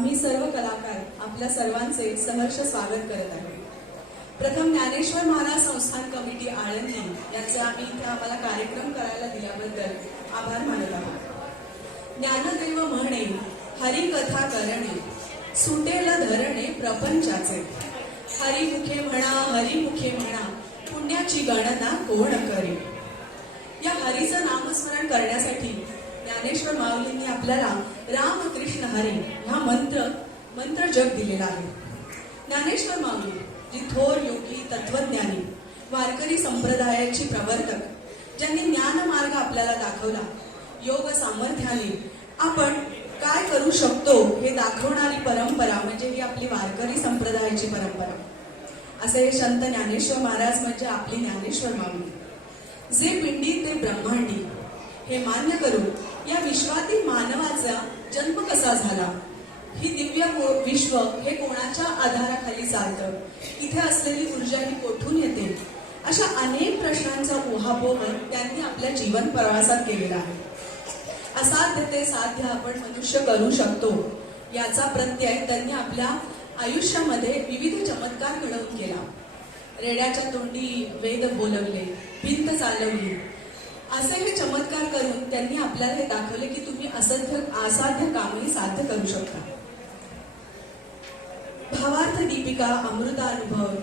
आम्ही सर्व कलाकार आपल्या सर्वांचे सहर्ष स्वागत करत आहे। प्रथम ज्ञानेश्वर महाराज संस्थान कमिटी आळंदी यांचे आम्ही इथे आम्हाला कार्यक्रम करायला दिल्याबद्दल आभार मानत आहोत। ज्ञानदेव म्हणे हरिकथा करणे सुटेल धरणे प्रपंचाचे, हरिमुखे म्हणा पुण्याची गणना कोण करे। या हरीचं नामस्मरण करण्यासाठी ज्ञानेश्वर माऊलींनी आपल्याला रामकृष्ण हरी हा मंत्र जग दिलेला आहे। ज्ञानेश्वर माऊली जी थोर योगी तत्वज्ञानी वारकरी संप्रदायाची प्रवर्तक, ज्यांनी ज्ञान मार्ग आपल्याला दाखवला, योग सामर्थ्याने आपण काय करू शकतो हे दाखवणारी परंपरा म्हणजे ही आपली वारकरी संप्रदायाची परंपरा। असे हे संत ज्ञानेश्वर महाराज म्हणजे आपली ज्ञानेश्वर माऊली। जे पिंडी ते ब्रह्मांडी हे मान्य करून या विश्वातील मानवाचा जन्म कसा झाला, ही दिव्य विश्व हे कोणाच्या आधाराखाली चालतं, इथे असलेली ऊर्जा ही कोठून येते, अशा अनेक प्रश्नांचा उहापोह त्यांनी आपल्या जीवन प्रवासात केलेला आहे। असाध्य ते साध्य आपण मनुष्य करू शकतो याचा प्रत्यय त्यांनी आपल्या आयुष्यामध्ये विविध चमत्कार घडवून केला। रेड्याच्या तोंडी वेद बोलवले, भिंत चालवली, असे हे चमत्कार करून त्यांनी आपल्याला हे दाखवले की तुम्ही असाध्य कामही साध्य करू शकता। भावार्थ दीपिका, अमृतानुभव,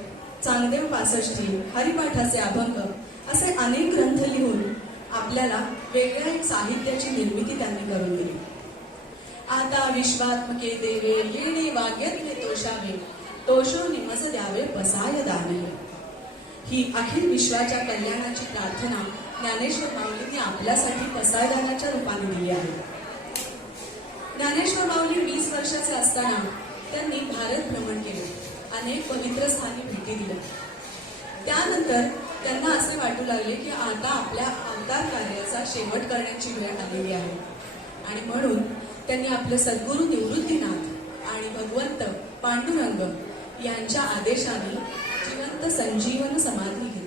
चांगदेव पासष्टी, हरिपाठाचे अभंग असे अनेक ग्रंथ लिहून आपल्याला वेगळ्या एक साहित्याची निर्मिती त्यांनी करून दिली। आता विश्वात्मके देवे येणे वाग्यत्वे तोषावे, तोषो निमज द्यावे बसाय दानवे। ही अखिल विश्वाच्या कल्याणाची प्रार्थना ज्ञानेश्वर माऊलींनी आपल्यासाठी पसायदानाच्या रूपाने दिली आहे। ज्ञानेश्वर माऊली 20 वर्षाचे असताना त्यांनी भारत भ्रमण केले, अनेक पवित्र स्थानी भेटी दिल्या। त्यानंतर त्यांना असे वाटू लागले की आता आपल्या अवतार कार्याचा शेवट करण्याची वेळ आलेली आहे आणि म्हणून त्यांनी आपले सद्गुरू निवृत्तीनाथ आणि भगवंत पांडुरंग यांच्या आदेशाने जिवंत संजीवन समाधी घेतली।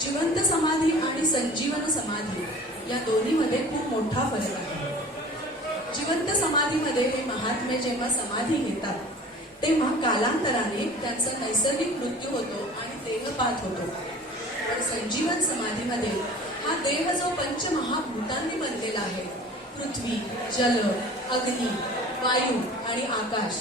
जिवंत समाधी आणि संजीवन समाधी या दोन्हीमध्ये खूप मोठा फरक आहे। जिवंत समाधीमध्ये हे महात्मे जेव्हा समाधी घेतात तेव्हा कालांतराने त्यांचा नैसर्गिक मृत्यू होतो आणि देहपात होतो। पण संजीवन समाधीमध्ये हा देह जो पंचमहाभूतांनी बनलेला आहे, पृथ्वी, जल, अग्नी, वायू आणि आकाश,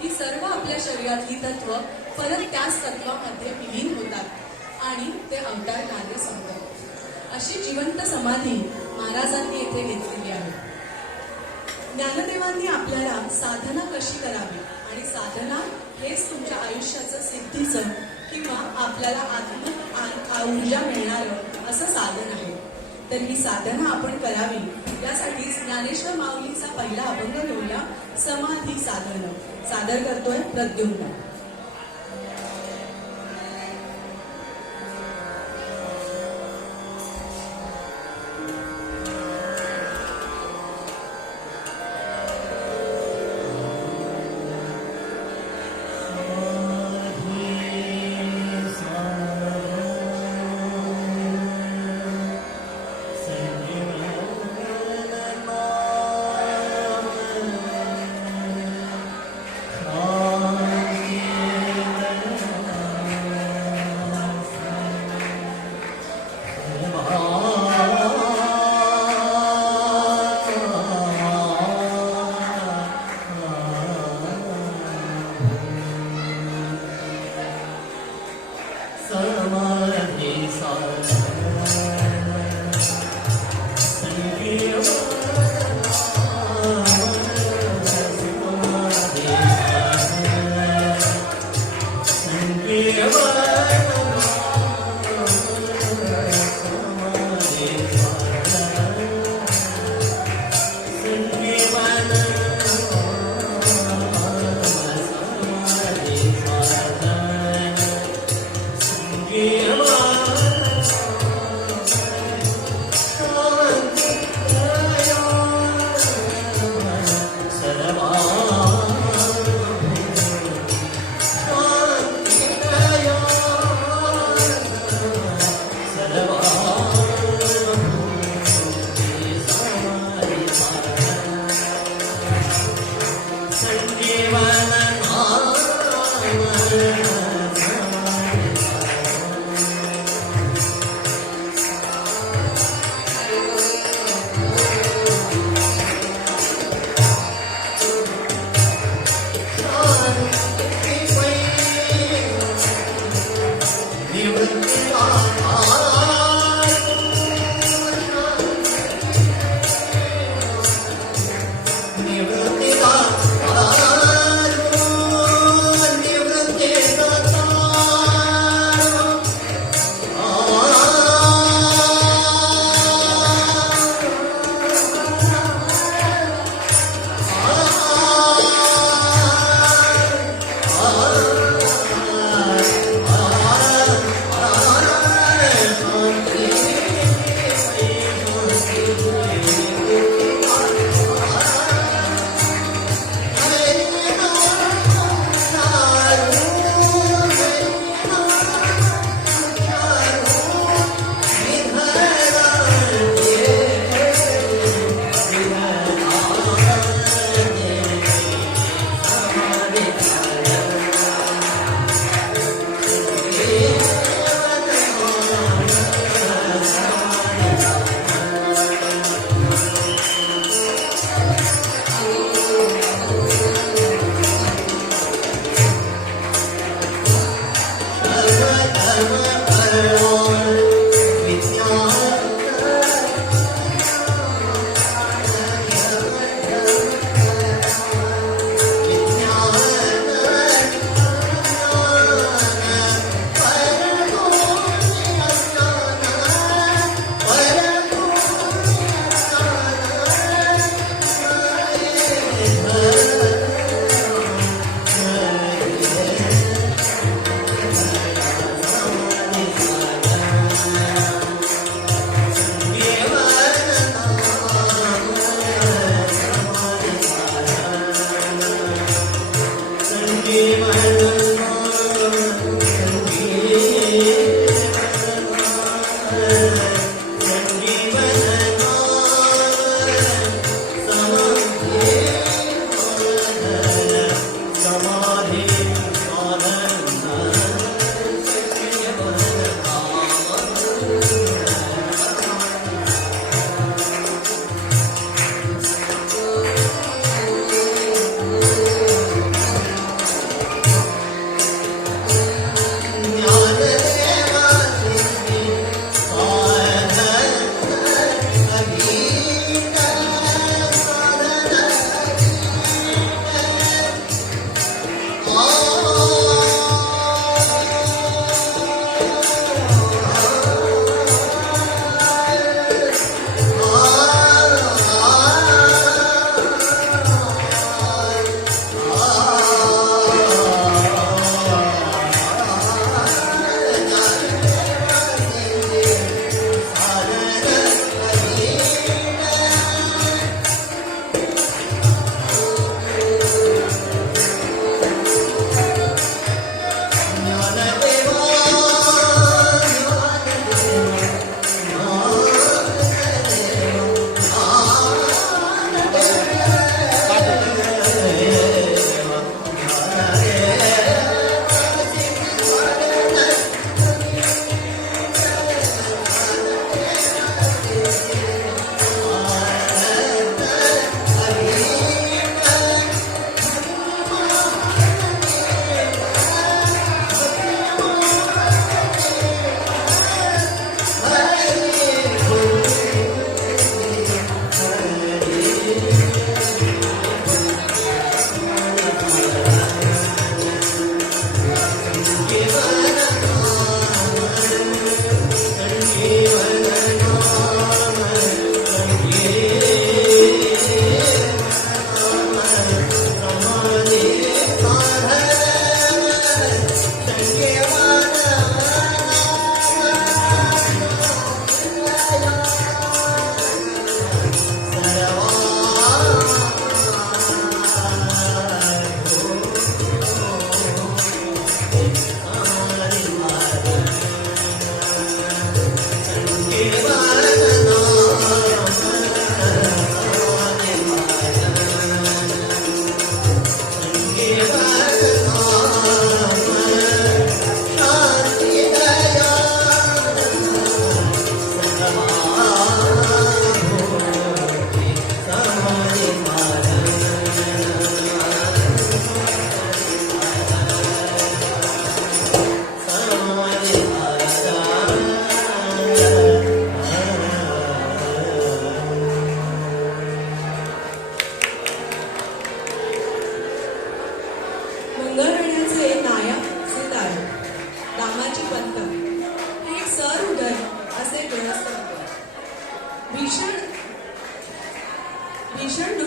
ही सर्व आपल्या शरीरातली तत्व परत त्याच तत्वामध्ये विलीन होतात आणि ते अवतार कार्य संपतात। अशी जिवंत समाधी महाराजांनी येथे घेतलेली आहे। ज्ञानदेवांनी आपल्याला साधना कशी करावी आणि साधना हेच तुमच्या आयुष्याचं सिद्धीचं किंवा आपल्याला आत्मिक ऊर्जा मिळणारं असं साधन आहे। तर ही साधना आपण करावी यासाठी ज्ञानेश्वर माऊलींचा पहिला अभंग घेऊया, समाधी साधन। सादर करतोय प्रद्युम्न। Yeah.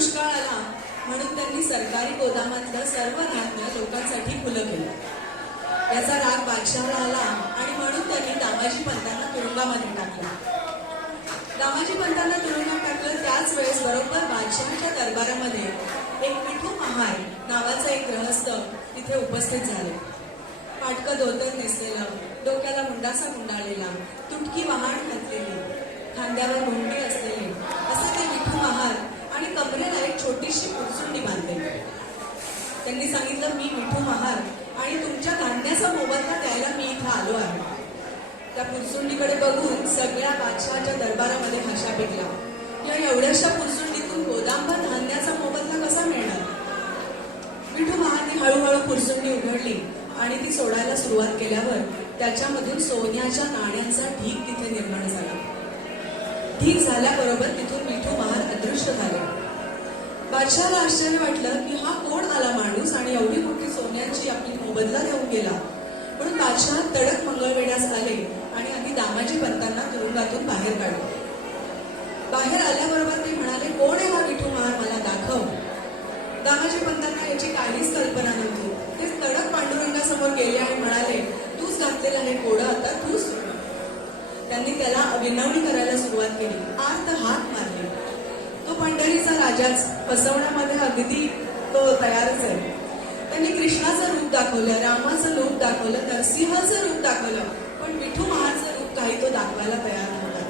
दुष्काळ आला म्हणून त्यांनी सरकारी गोदामातलं सर्व धान्य लोकांसाठी खुलं केलं. याचा राग बादशहाला आला आणि म्हणून त्यांनी दामाजी पंतांना तुरुंगामध्ये टाकलं. दामाजी पंतांना तुरुंगात टाकलं त्याच वेळेस बरोबर बादशहाच्या दरबारामध्ये एक विठू महार नावाचा एक गृहस्थ तिथे उपस्थित झाले. फाटकं धोतर नेसलेलं, डोक्याला मुंडासा गुंडाळलेला, तुटकी वहाण घातलेली, खांद्यावर घोंगडी असलेली असे ते विठू महार आणि कमरेला एक छोटीशी पुरसुंडी बांधलेली. त्यांनी सांगितलं, मी विठू महार आणि तुमच्या धान्याचा मोबदला द्यायला मी इथं आलो आहे. त्या पुरसुंडीकडे बघून सगळ्या बादशहाच्या दरबारामध्ये हशा पिकला. या एवढ्याशा पुरसुंडीतून गोदामभर धान्याचा मोबदला कसा मिळणार? विठू महारानी हळूहळू पुरसुंडी उघडली आणि ती सोडायला सुरुवात केल्यावर त्याच्यामधून सोन्याच्या नाण्यांचा ढीग तिथे निर्माण झाला. ढीग झाल्याबरोबर तिथून विठू महार अदृश्य झाले. बादशहाला आश्चर्य वाटलं की हा कोण आला माणूस आणि एवढी मोठी सोन्याची आपली मोबदला देऊन गेला. म्हणून बादशहा तडक मंगळवेढ्यास आले आणि आधी दामाजी पंतांना तुरुंगातून बाहेर काढले. बाहेर आल्याबरोबर ते म्हणाले, कोण आहे हा विठू महार, मला दाखव. दामाजी पंतांना याची काहीच कल्पना नव्हती. ते तडक पांडुरंगासमोर गेले आणि म्हणाले, तूच घातलेलं आहे कोडं, आता तूच. त्यांनी त्याला विनवणी करायला सुरुवात केली. आर्त हात मारले. तो पंढरीचा राजाच, फसवण्यामध्ये अगदी तो तयारच आहे. त्यांनी कृष्णाचं रूप दाखवलं, रामाचं रूप दाखवलं, नरसिंहाचं रूप दाखवलं, पण विठू महारचं रूप काही तो दाखवायला तयार नव्हता.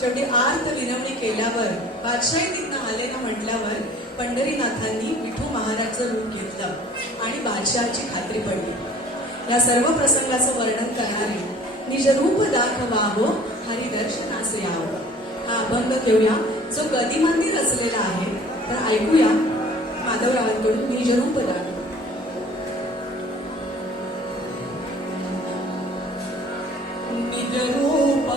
शेवटी आर्त विनवणी केल्यावर, बादशाही तिथनं आले ना म्हटल्यावर पंढरीनाथांनी विठू महाराजचं रूप घेतलं आणि बादशहाची खात्री पडली. या सर्व प्रसंगाचं वर्णन करणारे निज रूप दाखवाहो हरिदर्शनास यावं हा अभंग घेऊया, जो गदिमांनी रचलेला आहे. तर ऐकूया माधवरावांकडून निज रूप दाखव. निज रूप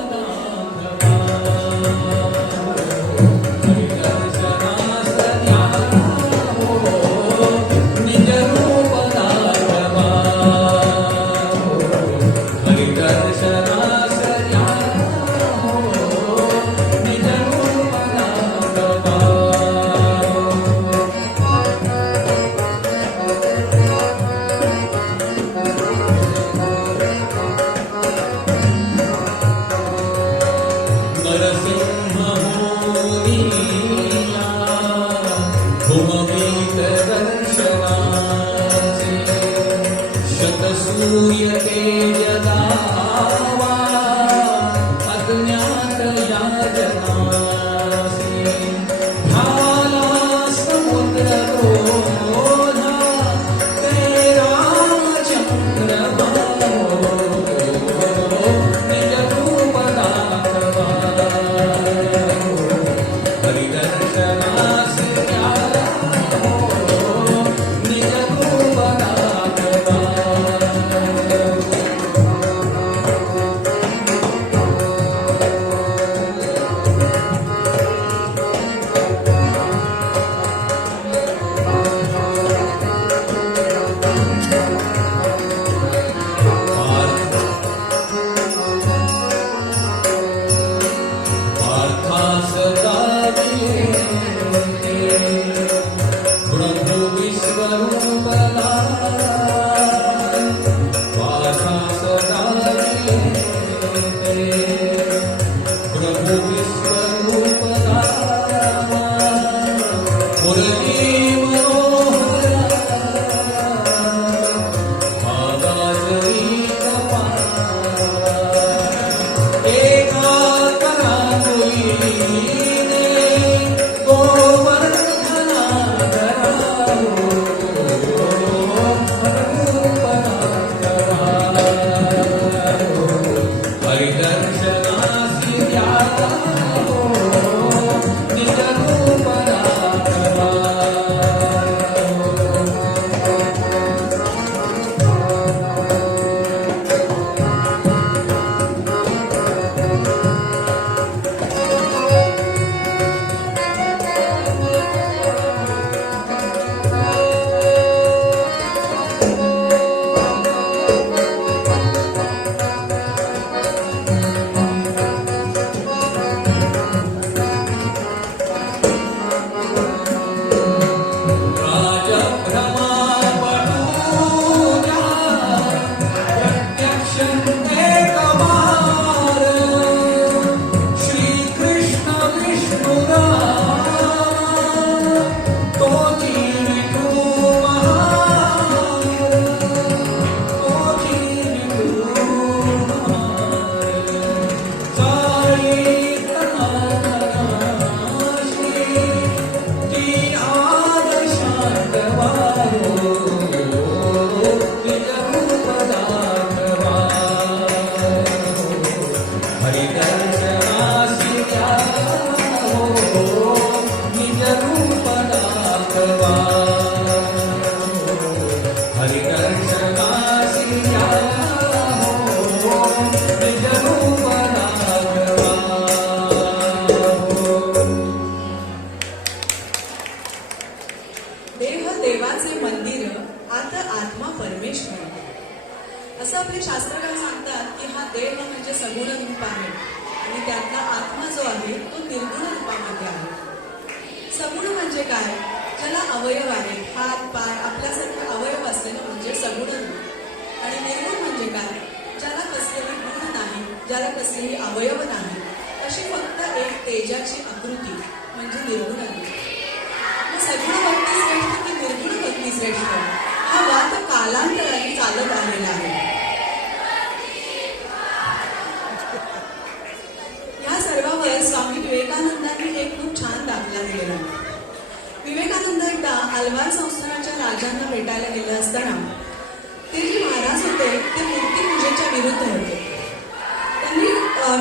हरिदर्शनासी या हो निज रूप दाखवा हरिदर्शनासी या हो निज रूप दाखवा देह देवाचे मंदिर आत आत्मा परमेश्वर असं आपले शास्त्रकार सांगतात की हा देह म्हणजे सगुण रूप आहे आणि त्यातला आत्मा जो आहे तो निर्गुण रूपामध्ये आहे. सगुण म्हणजे काय? ज्याला अवयव आहेत, हात पाय आपल्यासारखे अवयव असलेलं म्हणजे सगुण रूप. आणि निर्गुण म्हणजे काय? ज्याला कसलेही गुण नाही, ज्याला कसलेही अवयव नाही, अशी फक्त एक तेजाची आकृती म्हणजे निर्गुण रूप. सगुण भक्ती श्रेष्ठ की निर्गुण भक्ती श्रेष्ठ हा वाद कालांतराने चालत आलेला आहे. या सर्वावर स्वामी विवेकानंदांनी एक खूप छान दाखला दिलेला आहे. विवेकानंद एकदा अलवार संस्थानाच्या राजांना भेटायला गेले असताना ते जे महाराज होते ते मूर्ती पूजेच्या विरुद्ध होते. त्यांनी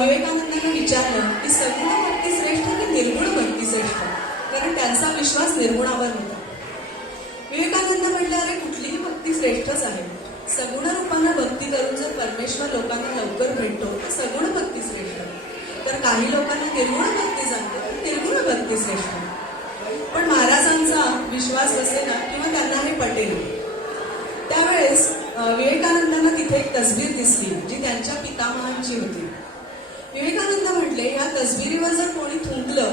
विवेकानंदांना विचारलं की सगुण भक्ती श्रेष्ठ की निर्गुण भक्ती श्रेष्ठ, कारण त्यांचा विश्वास निर्गुणावर होता. विवेकानंद म्हटले, अरे कुठलीही भक्ती श्रेष्ठच आहे. सगुण रूपानं भक्ती करून जर परमेश्वर लोकांना लवकर भेटतो तर सगुण भक्ती श्रेष्ठ, तर काही लोकांना निर्गुण भक्ती जमते तर निर्गुण भक्ती श्रेष्ठ. पण महाराजांचा विश्वास बसेना किंवा त्यांना हे पटेल. त्यावेळेस विवेकानंदांना तिथे एक तसबीर दिसली जी त्यांच्या पितामहांची होती. विवेकानंद म्हटले, या तसबिरीवर जर कोणी थुंकलं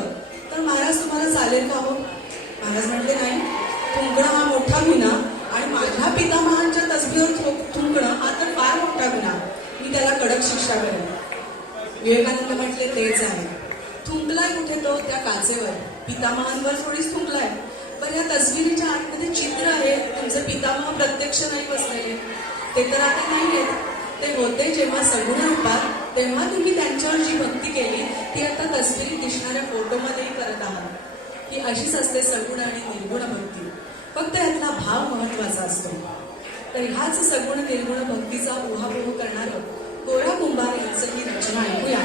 तर महाराज तुम्हाला चालेल का हो? महाराज म्हटले, नाही, थुंकणं हा मोठा गुन्हा आणि माझ्या पितामहांच्या तसबीवर थुंकणं हा तर फार मोठा गुन्हा, मी त्याला कडक शिक्षा करेन. विवेकानंद म्हटले, तेच आहे. थुंकलाय कुठे तो? त्या काचेवर. पितामहांवर थोडीच थुंकलाय. पण या तसबिरीच्या आतमध्ये चित्र आहे, तुमचे पितामह प्रत्यक्ष नाही बसलेले, ते तर आता नाही आहेत. ते होते जेव्हा सगुण रूपात, तेव्हा तुम्ही त्यांच्यावर जी भक्ती केली ती आता तसबिरीत दिसणाऱ्या फोटोमध्येही करत आहात. ही अशीच असते सगुण आणि निर्गुण भक्ती, फक्त यातला भाव महत्वाचा असतो. तर ह्याच सगुण निर्गुण भक्तीचा उहापोह करणारं गोरा कुंभार यांचं ही रचना ऐकूया.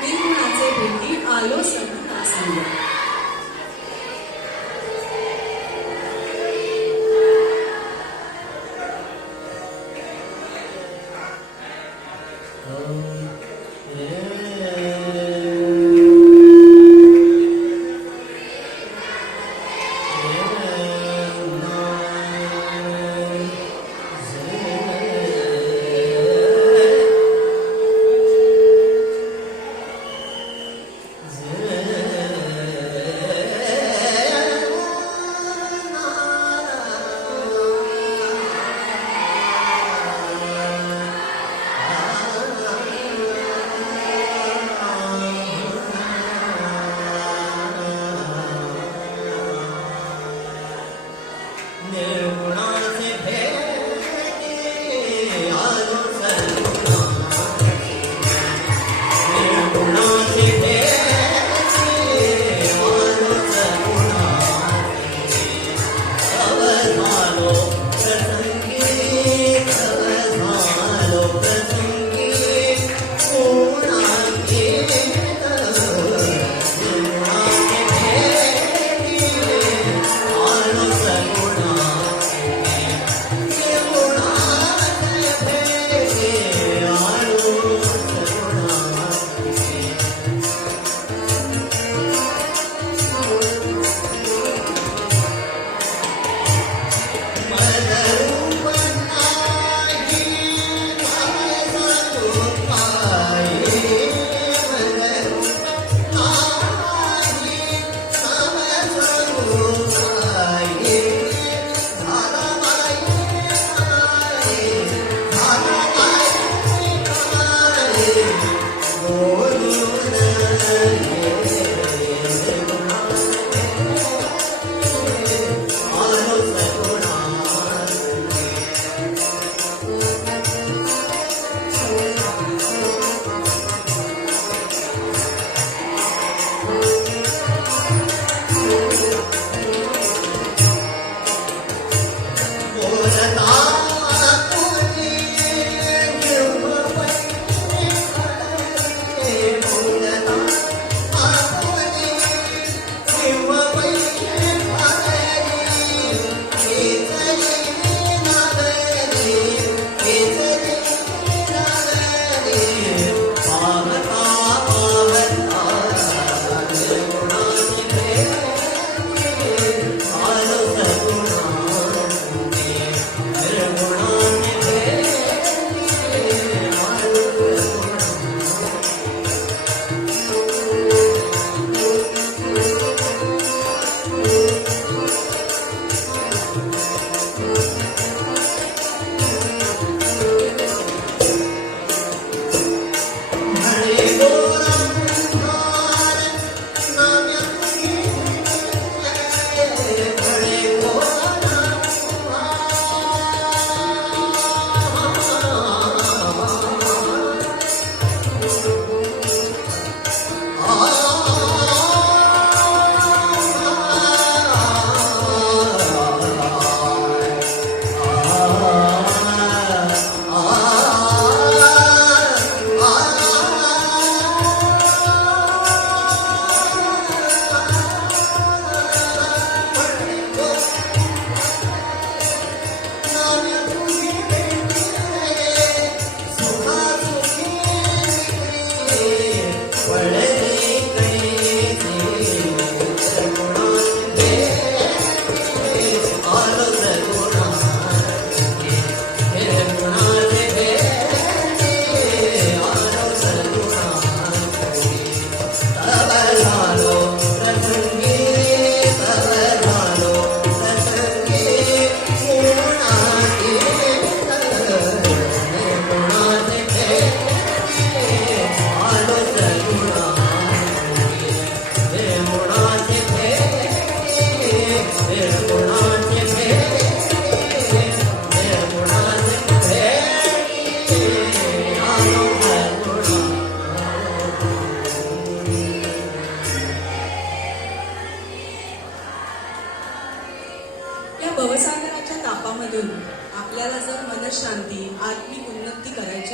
निर्गुणाचे भेटी आलो सगुण सांग.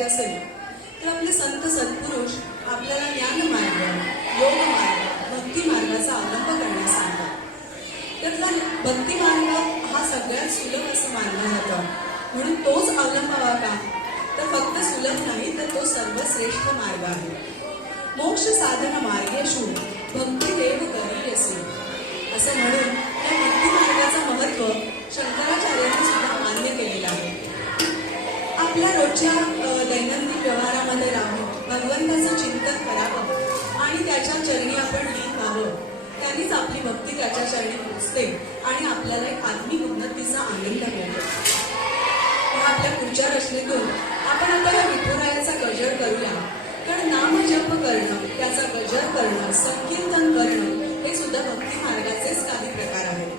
करायची असेल तर आपले संत सत्पुरुष आपल्याला ज्ञानमार्ग, योगमार्ग, भक्ती मार्गाचा अवलंब करण्यास सांगतात. त्यातला भक्ती मार्ग हा सगळ्यात सुलभ असं मानलं जातं, म्हणून तोच अवलंबावा का? तर फक्त सुलभ नाही तर तो सर्वश्रेष्ठ मार्ग आहे. मोक्ष साधन मार्गेषु भक्ती देव करी असे असं म्हणून या भक्ती मार्गाचं महत्व शंकराचार्यांनी सुद्धा मान्य केलेलं आहे. आपल्या रोजच्या दैनंदिन व्यवहारामध्ये राहून भगवंताचं चिंतन करावं आणि त्याच्या चरणी आपण लीन व्हावं, त्यांनीच आपली भक्ती त्याच्या चरणी पोचते आणि आपल्याला एक आत्मिक उन्नतीचा आनंद मिळतो. आपल्या पुढच्या रचनेतून आपण आता या विठुरायाचा गजर करूया. कारण नाम जप करणं, त्याचा गजर करणं, संकीर्तन करणं हे सुद्धा भक्ती मार्गाचेच काही प्रकार आहेत.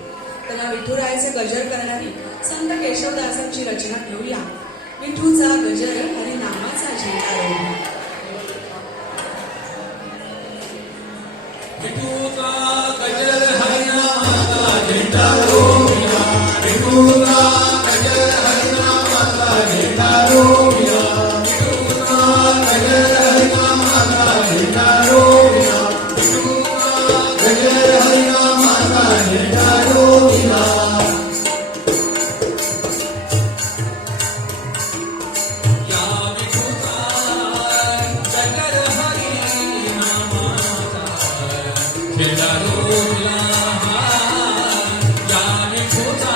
तर या विठुरायाचे गजर करणारी संत केशवदासांची रचना घेऊया. विठूचा गजर हरिनामाचा झेंडा रोवूया. विठूचा गजर हरिनामाचा झेंडा रोवूया. विठूचा गजर हरिनामाचा झेंडा रोवूया. विठूचा गजर हरिनामाचा झेंडा रोवूया. विठूचा गजर हरिनामाचा झेंडा रोवूया. या विठूचा गजर हरिनामाचा झेंडा रोवूया. या विठूचा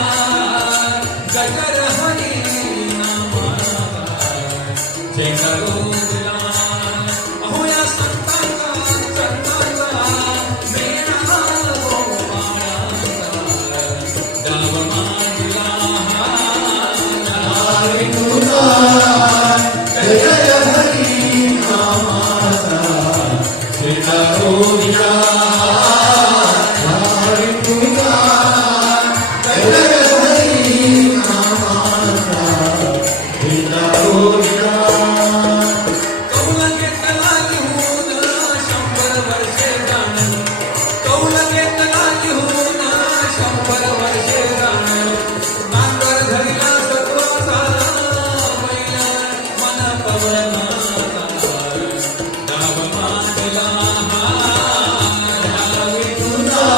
गजर हरिनामाचा झेंडा रोवूया. अहो या संतांचा संतांचा मेळा गोपाळाचा डाव मांडला. या विठूचा गजर हरिनामाचा झेंडा रोवूया. या विठूचा गजर हरिनामाचा झेंडा रोवूया. कौल घेतला लिहून 100 वर्षे जाणं. कौल घेतला लिहून 100 वर्षे जाणं. नांगर धरला सत्वाचा बैल मन पवनाचा डाव मांडला. या विठूचा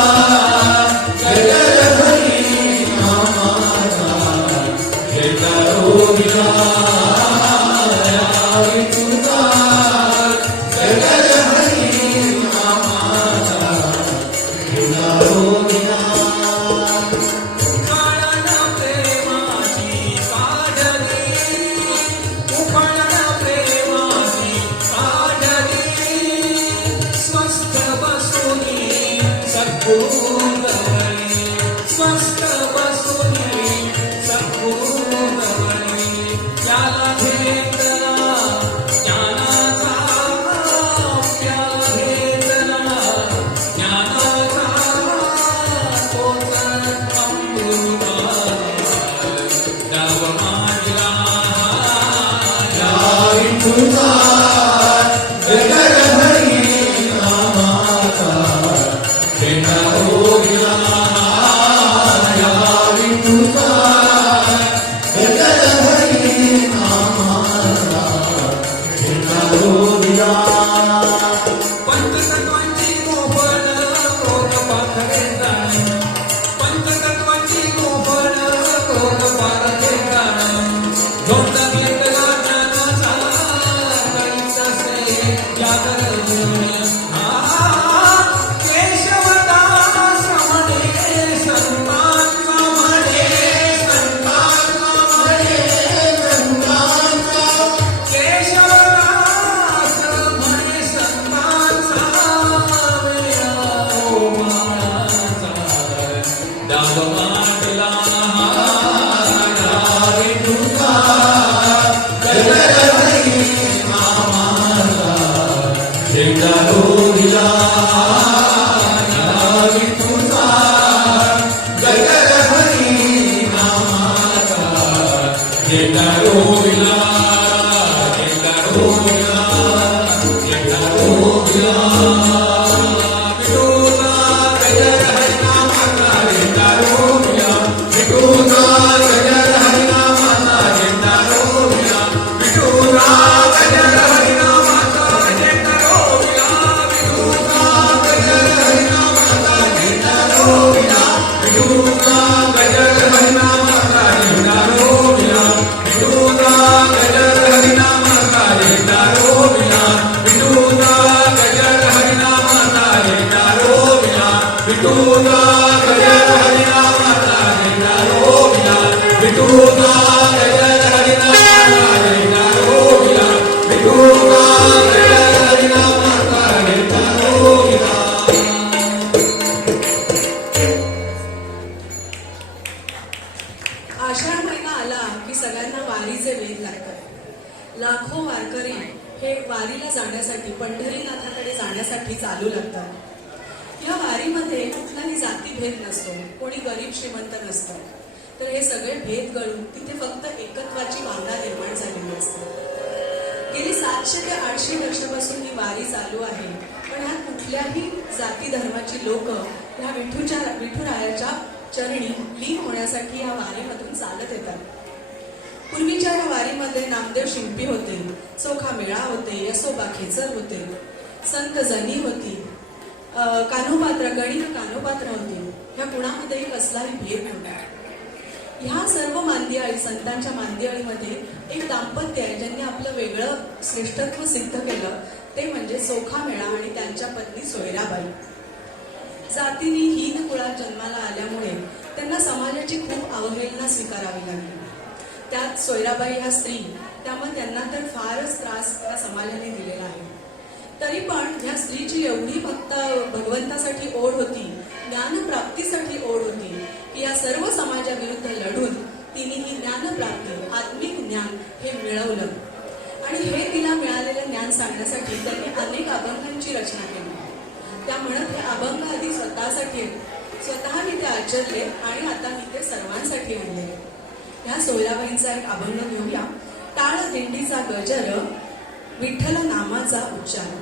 गजर हरिनामाचा झेंडा रोवूया. या विठूचा गजर हरिनामाचा झेंडा रोवूया. उफाळण प्रेमाची काढली, उफाळण प्रेमाची काढली. स्वस्थ बसूनी सद्गुरुवरी, स्वस्थ बसूनी सद्गुरुवरी. त्याला घेतला ज्ञानाचा, त्याला घेतला ज्ञानाचा तोच अमृताचा डाव मांडला. या विठूचा गजर हरिनामाचा झेंडा रोवूया. या विठूचा गजर हरिनामाचा झेंडा रोवूया. पंचतत्वांची गोफण क्रोध पाखरे जाणे. पंचतत्वांची गोफण क्रोध पाखरे जाणे. झोंड घेतला ज्ञानाचा कैतसे जागर घेऊन. केशवदास म्हणे संतांचा, म्हणे संतांचा, म्हणे संतांचा. केशवदास म्हणे संतांचा मेळा गोपाळाचा डाव मांडला. या विठूचा गजर हरिनामाचा झेंडा रोवूया. या विठूचा गजर हरिनामाचा झेंडा रोवूया. झेंडा रोवूया. झेंडा रोवूया. विठूचा गजर हरिनामाचा झेंडा रोवूया. विठूचा गजर हरिनामाचा झेंडा रोवूया. विठूचा करण्यासाठी चालू लागतात. या वारीमध्ये कुठलाही जातीभेद नसतो, कोणी गरीब श्रीमंत नसतं. तर हे सगळे भेद गळून तिथे फक्त एकत्वाची भावना निर्माण झालेली असते. गेली 700 ते 800 वर्षापासून ही वारी चालू आहे, पण ह्यात कुठल्याही जाती धर्माची लोक ह्या विठुरायाच्या चरणी लीन होण्यासाठी या वारीमधून चालत येतात. पूर्वीच्या या वारीमध्ये नामदेव शिंपी होते, चोखा मेळा होते, यसोबा खेचर होते, संत जनी होती, कान्होपात्र गणित कान्होपात्र होती. ह्या कुणामध्येही कसलाही भेद नव्हता. ह्या सर्व मांदियाळी संतांच्या मांदियाळीमध्ये एक दाम्पत्य आहे ज्यांनी आपलं वेगळं श्रेष्ठत्व सिद्ध केलं, ते म्हणजे चोखा मेळा आणि त्यांच्या पत्नी सोयराबाई. जातीने हीन कुळात जन्माला आल्यामुळे त्यांना समाजाची खूप अवहेलना स्वीकारावी लागली. त्यात सोयराबाई ह्या स्त्री, त्यामुळे त्यांना तर फारच त्रास या समाजाने दिलेला आहे. तरी पण ह्या स्त्रीची एवढी भगवंतासाठी ओढ होती, ज्ञानप्राप्तीसाठी ओढ होती, की या सर्व समाजाविरुद्ध लढून तिने ही ज्ञानप्राप्ती, आत्मिक ज्ञान हे मिळवलं. आणि हे तिला मिळालेलं ज्ञान सांगण्यासाठी त्यांनी अनेक अभंगांची रचना केली. त्या म्हणत हे अभंग आधी स्वतःसाठी स्वतः मी ते आचरले आणि आता मी ते सर्वांसाठी आणले. ह्या सोयराबाईंचा एक अभंग घेऊया. टाळ दिंडीचा गजर, विठ्ठल नामाचा उच्चार.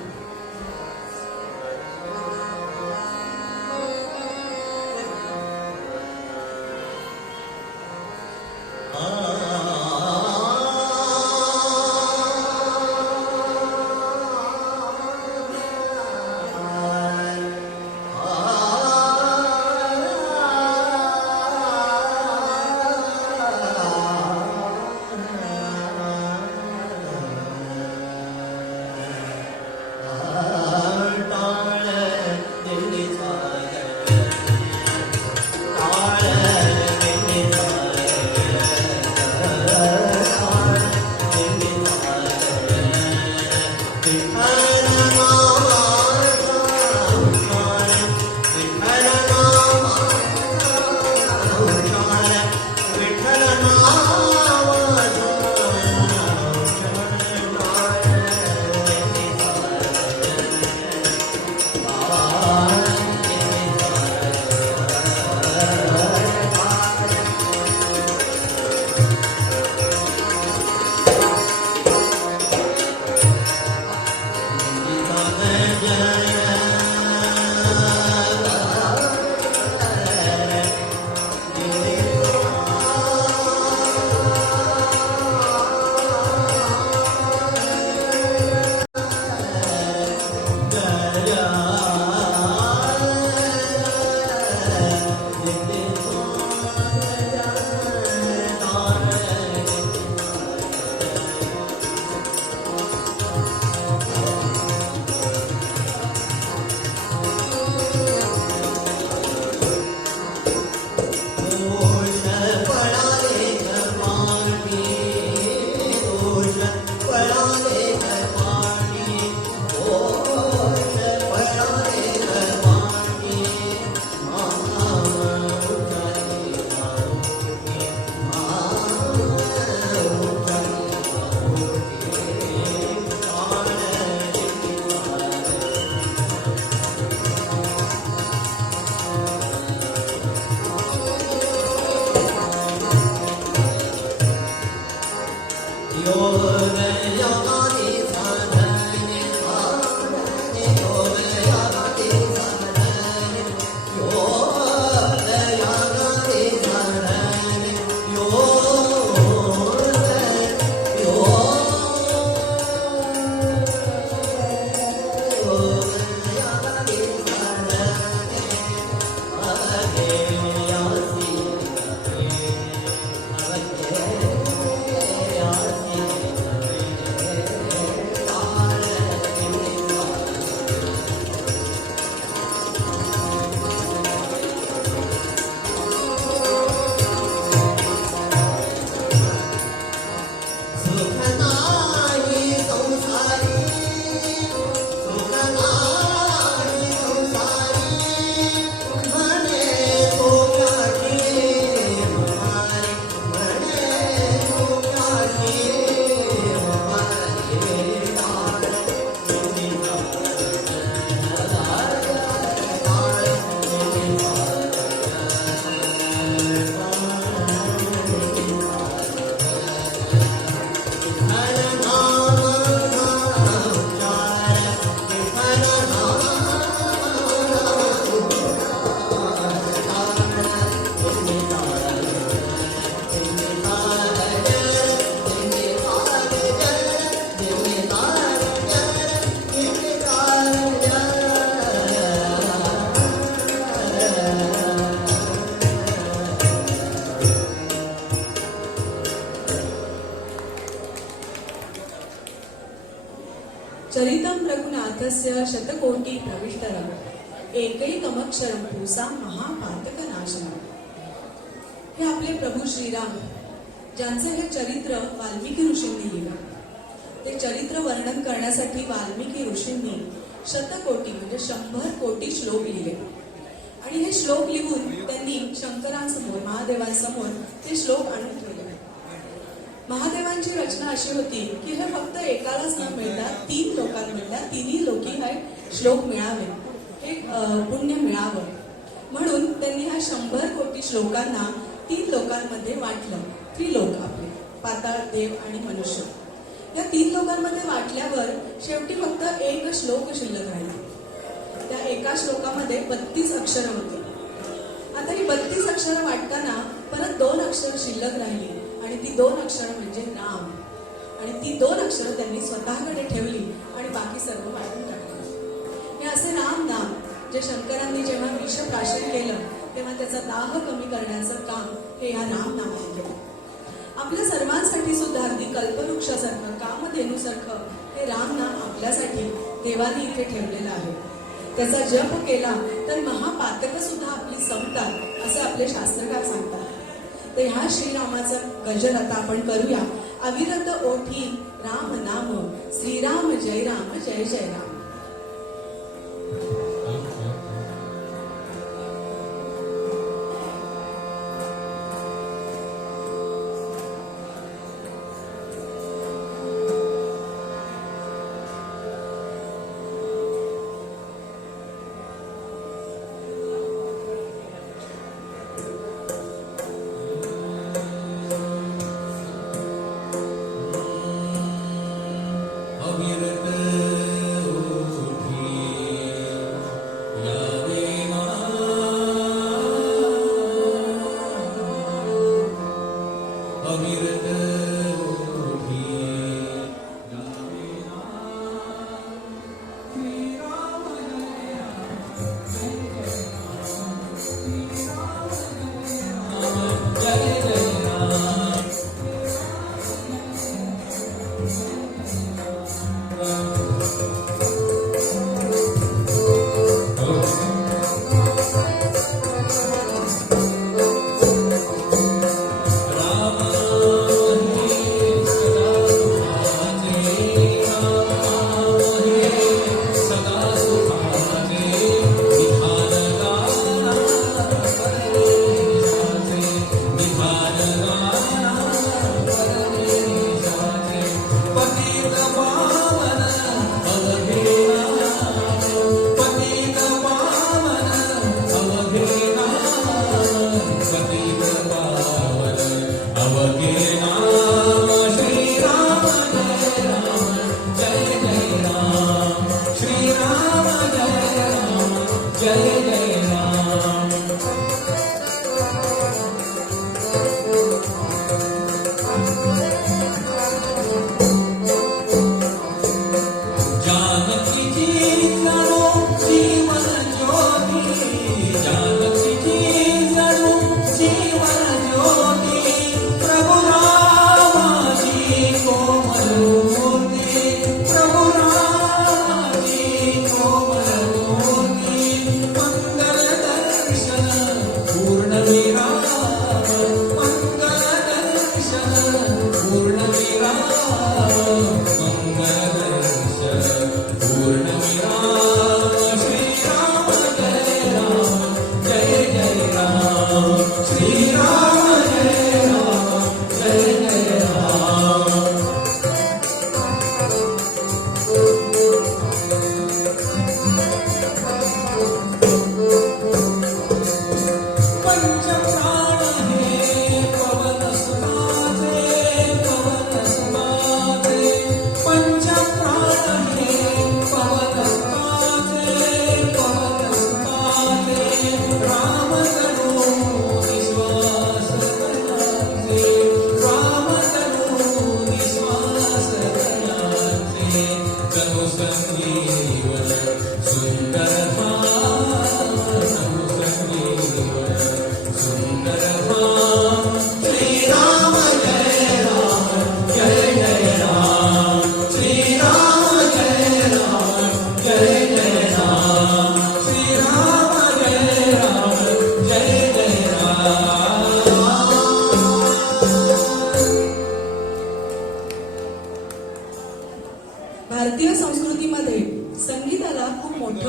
शतकोटी प्रविष्टरम एकैकमक्षरम पूसा महापातक नाशनम. हे आपले प्रभू श्रीराम, ज्यांचे हे चरित्र वाल्मिकी ऋषींनी लिहिलं. ते चरित्र वर्णन करण्यासाठी वाल्मिकी ऋषींनी शतकोटी म्हणजे 100 कोटी श्लोक लिहिले. आणि हे श्लोक लिहून त्यांनी शंकरांसमोर, महादेवांसमोर ते श्लोक आणून ठेवले. महादेवांची रचना अशी होती की हे फक्त एकालाच न मिळता 3 लोकांमधल्या तिन्ही लोकी हे श्लोक मिळावे, हे पुण्य मिळावं. म्हणून त्यांनी ह्या 100 कोटी श्लोकांना 3 लोकांमध्ये वाटलं. त्रिलोक आपले, पाताळ, देव आणि मनुष्य. या 3 लोकांमध्ये वाटल्यावर शेवटी फक्त एक श्लोक शिल्लक राहिला. त्या एका श्लोकामध्ये 32 अक्षरं होती. आता ही 32 अक्षरं वाटताना परत 2 अक्षरं शिल्लक राहिली आणि ती 2 अक्षरं म्हणजे नाम. आणि ती 2 अक्षरं त्यांनी स्वतःकडे ठेवली आणि बाकी सर्व वाटून टाकलं. हे असे नाम जे शंकरांनी जेव्हा विषप्राशन केलं तेव्हा त्याचा दाह कमी करण्याचं काम हे ह्या नामाने केलं. आपल्या सर्वांसाठी सुद्धा अगदी कल्पवृक्षासारखं, कामधेनूसारखं हे राम नाम आपल्यासाठी देवाने इथे ठेवलेलं आहे. त्याचा जप केला तर महापातक सुद्धा आपली संपतात असं आपले शास्त्रकार सांगतात. तर ह्या श्रीरामाचा गजर आता आपण करूया. अविरत ओठी राम नाम, श्रीराम जय राम जय जय राम.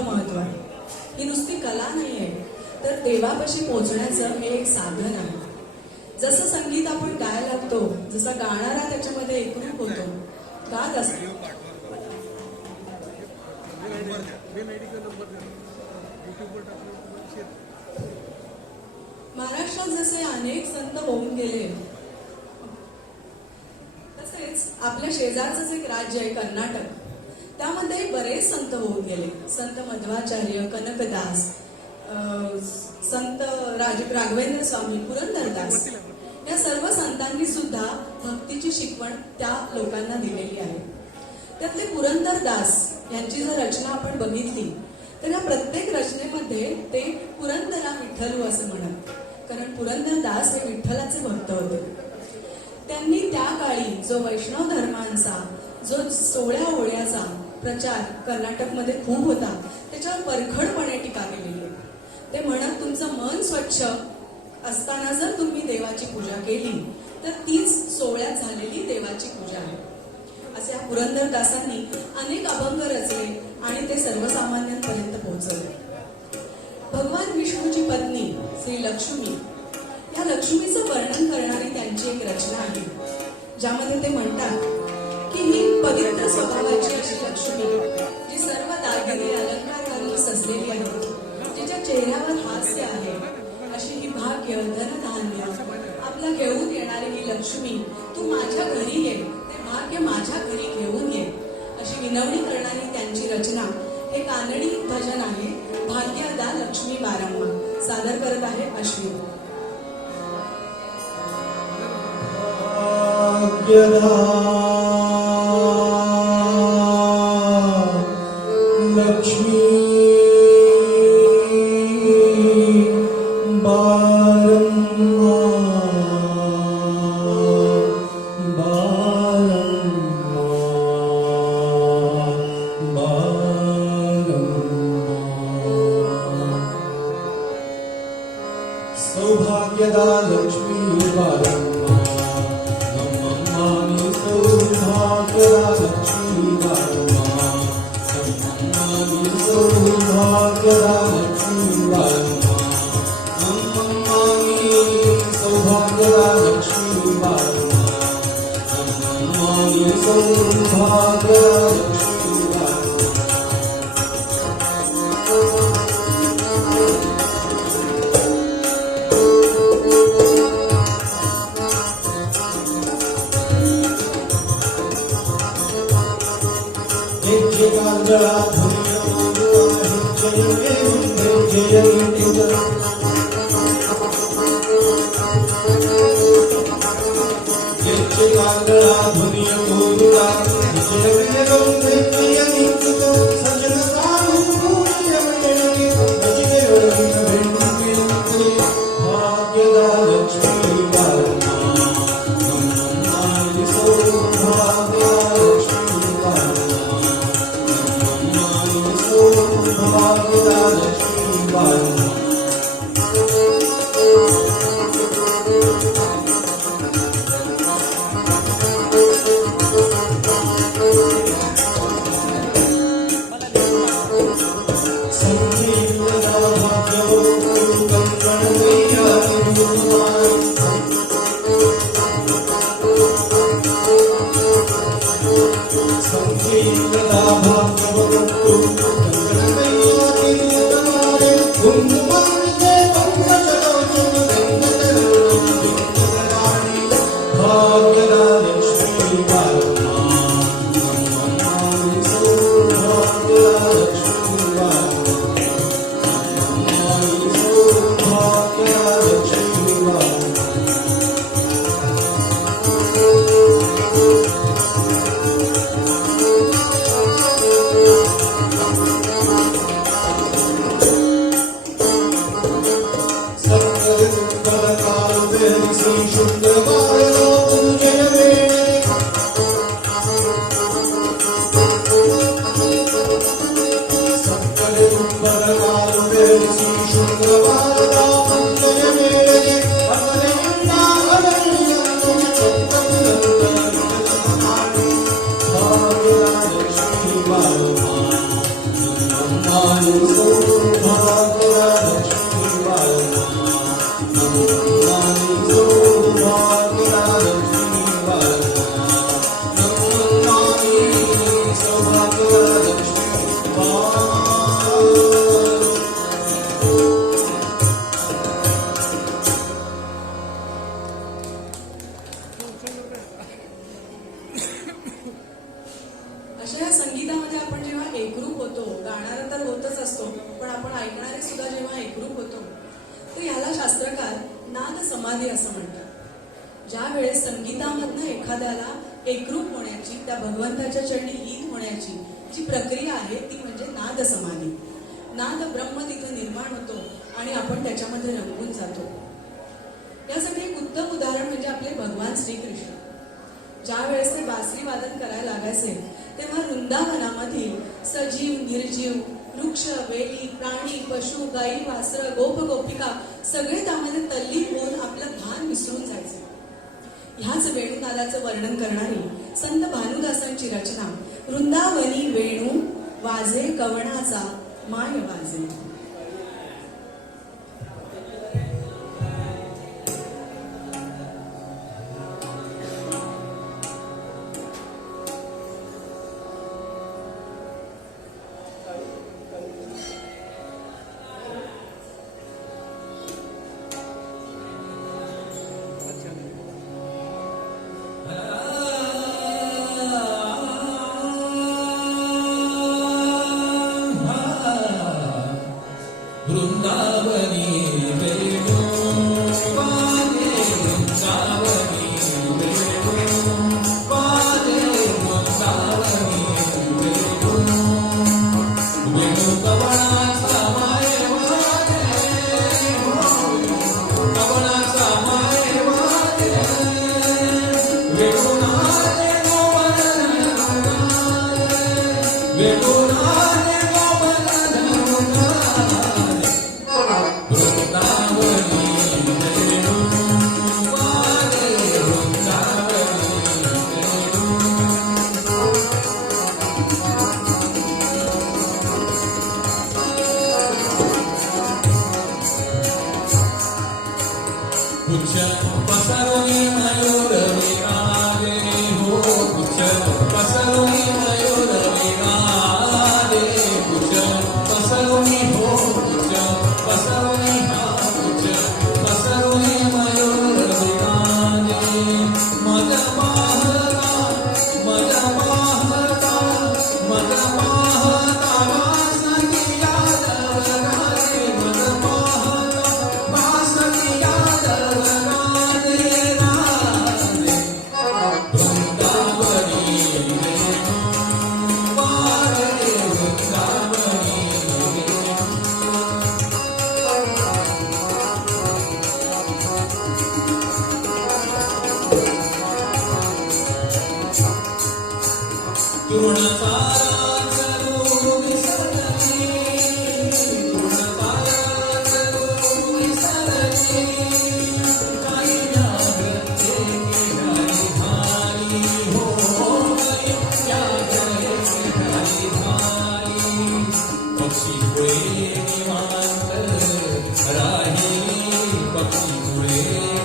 महत्व आहे. ही नुसती कला नाही आहे, तर देवापाशी पोहोचण्याचं हे एक साधन आहे. जसं संगीत आपण गायला लागतो, जसा गाणारा त्याच्यामध्ये एकरूप होतो, गात असतो. महाराष्ट्रात जसे अनेक संत होऊन गेले, तसेच आपल्या शेजारचंच एक राज्य आहे कर्नाटक, त्यामध्ये बरेच संत होऊन गेले. संत मध्वाचार्य, कनकदास, संत राघवेंद्र स्वामी, पुरंदरदास, या सर्व संतांनी सुद्धा भक्तीची शिकवण त्या लोकांना दिलेली आहे. त्यातले पुरंदरदास यांची जर रचना आपण बघितली तर या प्रत्येक रचनेमध्ये ते पुरंदरा विठ्ठलू असं म्हणत, कारण पुरंदरदास हे विठ्ठलाचे भक्त होते. त्यांनी त्या काळी जो वैष्णव धर्मांचा जो 16 ओळ्याचा प्रचार कर्नाटकमध्ये खूप होता, त्याच्यावर परखडपणे टीका केलेली आहे. ते म्हणत, तुमचं मन स्वच्छ असताना जर तुम्ही देवाची पूजा केली तर तीच 16 झालेली देवाची पूजा आहे. असे या पुरंदरदासांनी अनेक अभंग रचले आणि ते सर्वसामान्यांपर्यंत पोहोचवले. भगवान विष्णूची पत्नी श्री लक्ष्मी, या लक्ष्मीचं वर्णन करणारी त्यांची एक रचना आहे, ज्यामध्ये ते म्हणतात की ही पवित्र स्वभावाची अशी लक्ष्मी, जी सर्व दागिने अलंकार घालून सजलेली आहे, जिच्या चेहऱ्यावर हास्य आहे, अशी ही भाग्य धनधान्य आपला घेऊन येणारी ही लक्ष्मी, तू माझ्या घरी ये, ते भाग्य माझ्या घरी घेऊन ये, अशी विनवणी करणारी त्यांची रचना हे कानडी भजन आहे. भाग्यदा लक्ष्मी बारम्मा सादर करत आहे अश्विन. भाग्यदा लक्ष्मी बारम्मा सौभाग्यदा लक्ष्मी बारम्मा नममामि सौभाग्यदा लक्ष्मी बारम्मा नममामि सौभाग्यदा लक्ष्मी बारम्मा नममामि सौभाग्यदा लक्ष्मी बारम्मा नममामि सौभाग्यदा लक्ष्मी बारम्मा. जय कांजळा धन्य जय कांजळा धुनिय गोरुडा जय सजन साधु भाग्यदा लक्ष्मी बारम्मा नममामि सौभाग्यदा लक्ष्मी बारम्मा नममामि सौभाग्यदा लक्ष्मी बारम्मा. सौभाग्यलक्ष्मी बाळमा नमनानी सौभाग्यलक्ष्मी बाळमा नमनानी सौभाग्यलक्ष्मी बाळमा अशा या संगीतामध्ये आपण जेव्हा एकरूप होतो, गाणारा तर होतच असतो, पण आपण ऐकणारे सुद्धा जेव्हा एकरूप होतो, तर याला शास्त्रकार नाद समाधी असं म्हणतात. ज्या वेळेस संगीतामधनं एखाद्याला एकरूप होण्याची, त्या भगवंताच्या चरणी लीन होण्याची जी प्रक्रिया आहे ती म्हणजे नाद समाधी. नाद ब्रह्म तिथं निर्माण होतो आणि आपण त्याच्यामध्ये रंगून जातो. यासाठी एक उत्तम उदाहरण म्हणजे आपले भगवान श्रीकृष्ण. ज्या वेळेस ते बासरी वादन करायला लागायचे तेव्हा वृंदावनामधील सजीव निर्जीव वृक्ष वेली प्राणी पशु गाई वासर गोप गोपिका सगळे त्यामध्ये तल्लीन होऊन आपलं भान विसरून जायचे. ह्याच वेणुनादाचं वर्णन करणारी संत भानुदासांची रचना वृंदावनी वेणू वाजे कवणाचा माय वाजे. वृंदावनी वेणू वाजे वृंदावनी वेणू वाजे वृंदावनी वेणू वेणू कवणाचा माय वाजे कवणाचा माय वाजे वेणू नाचे गोवर्धन वेणू नाचे गोवर्धन वृंदावनी वेणू वाजे वृंदावनी वेणू कुछ पसरोनी मयूर विराजे हो कुछ पसरोनी मयूर विराजे कुछ पसरोनी हो कुछ पसरोनी हा कुछ पसरोनी मयूर विराजे मद पाहता मद पाहता मद पाहता वासंती यादव राजे मद पाहता वासंती यादव राजे राजे वृंदावनी वेणू वाजे वृंदावनी वेणू तृणसाराच रूप विसरली तृणसाराच रूप विसरली काही व्याघ्रते केली धारी हो व्याघ्रते केली धारी पक्षी पुढे निवांत राही पक्षी पुढे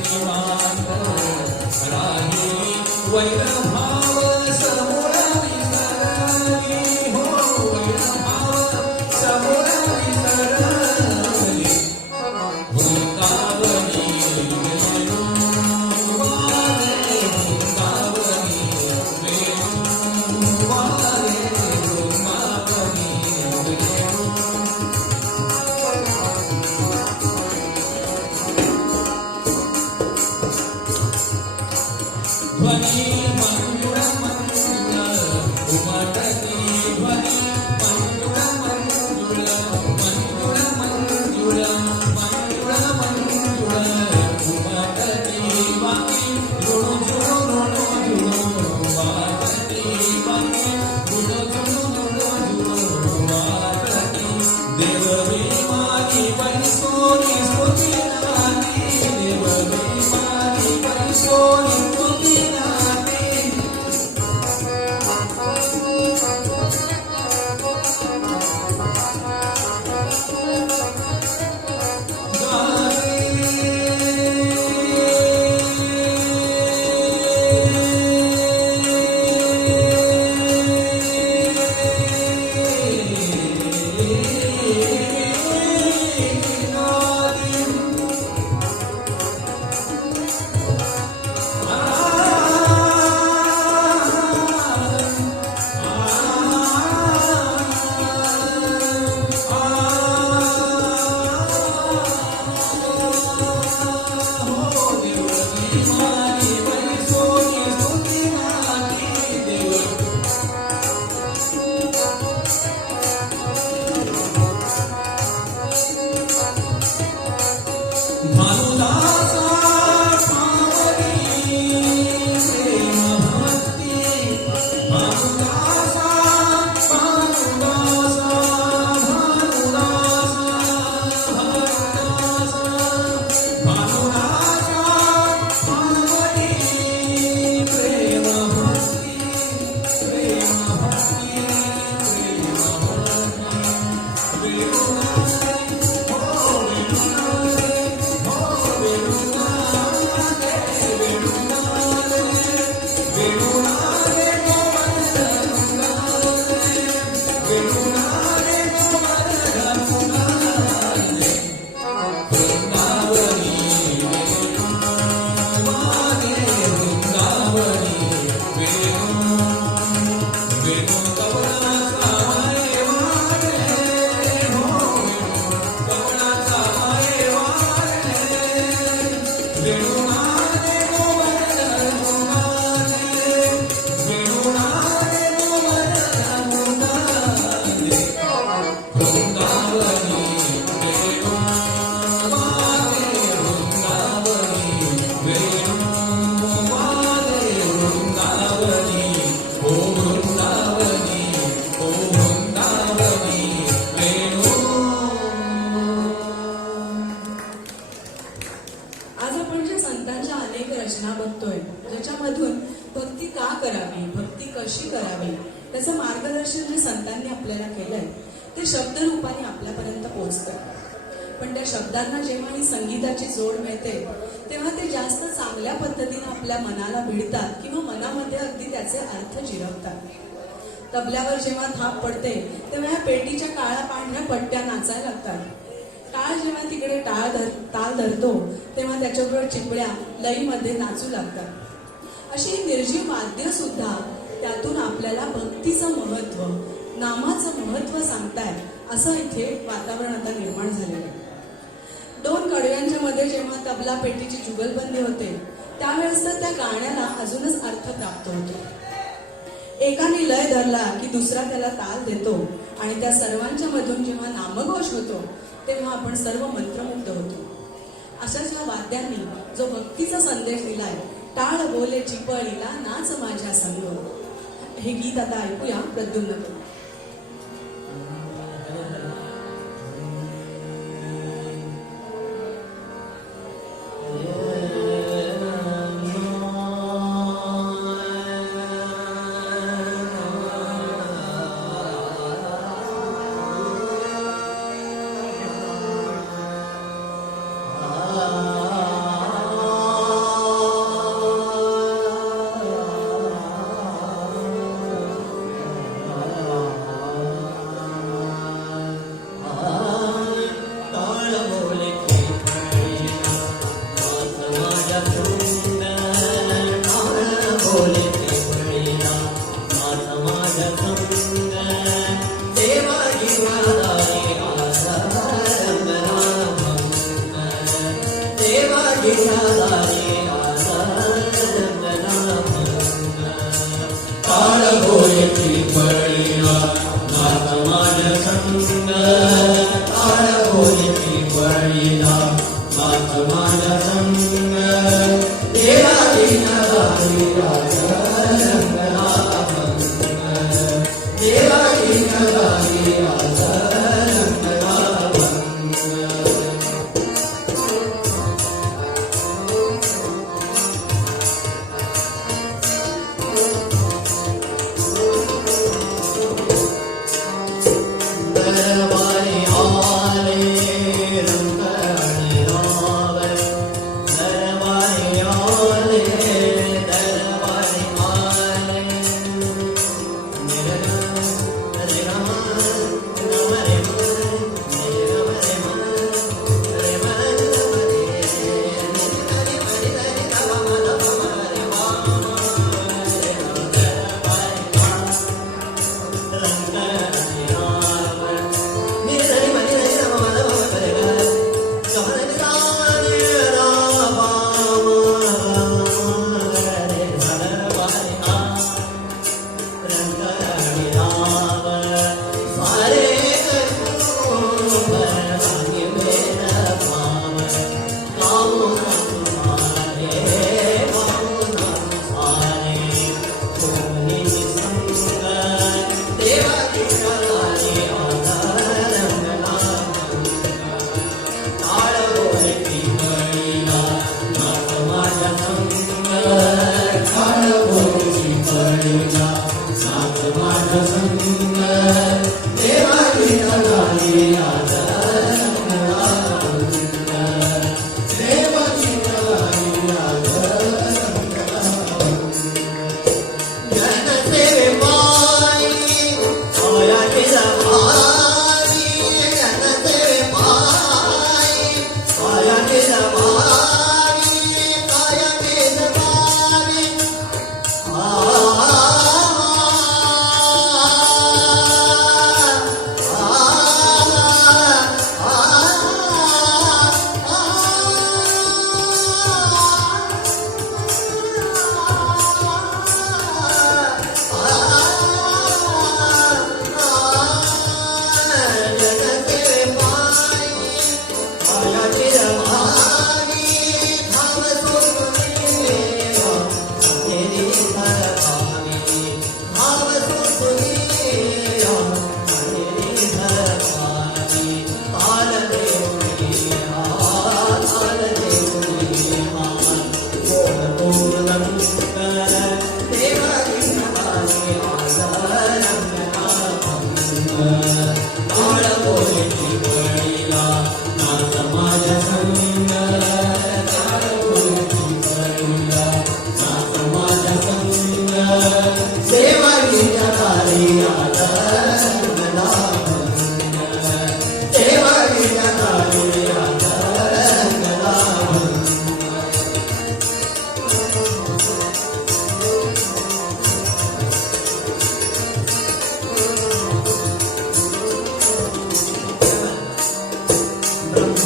निवांत राही वैरभाव समोर विसरली हो वैरभाव समोर विसरली वृंदावनी वेणू वाजे वृंदावनी वेणू वाजे वृंदावनी वेणू ध्वनी मंजुळ मंजुळ उमटती ध्वनी मंजुळ मंजुळ मंजुळ मंजुळ मंजुळ मंजुळ उमटती वाकी झुणू झुणू झुणू झुणू वाजती वाकी झुणू झुणू झुणू झुणू वाजती देव विमानी पैसोनी स्तुती नाती देव विमानी पैसोनी स्तुती नाती आज आपण ज्या संतांच्या अनेक रचना बघतोय ज्याच्यामधून भक्ती का करावी, भक्ती कशी करावी, त्याचं मार्गदर्शन जे संतांनी आपल्याला केलंय ते शब्दरूपाने आपल्यापर्यंत पोहोचतं. पण त्या शब्दांना जेव्हा ही संगीताची जोड मिळते तेव्हा ते जास्त चांगल्या पद्धतीने आपल्या मनाला भिडतात किंवा मनामध्ये अगदी त्याचे अर्थ जिरवतात. तबल्यावर जेव्हा थाप पडते तेव्हा या पेटीच्या काळ्या पांढऱ्या पट्ट्या नाचायला लागतात. टाळ जेव्हा तिकडे ताल धरतो तेव्हा त्याच्याबरोबर चिपड्या लईमध्ये नाचू लागतात. अशी निर्जीव वाद्य सुद्धा त्यातून आपल्याला भक्तीचं महत्व, नामाचं महत्व सांगताय असं इथे वातावरण आता निर्माण झालेलं आहे. दोन कडव्यांच्या मध्ये जेव्हा तबला पेटीची जुगलबंदी होते त्यावेळेस तर त्या गाण्याला अजूनच अर्थ प्राप्त होतो. एकाने लय धरला की दुसरा त्याला ताल देतो आणि त्या सर्वांच्या मधून जेव्हा नामघोष होतो तेव्हा आपण सर्व मंत्रमुग्ध होतो. अशाच या वाद्यांनी जो भक्तीचा संदेश दिलाय, टाळ बोले चिपळीला नाच माझ्या संग, हे गीत आता ऐकूया प्रद्युम्न.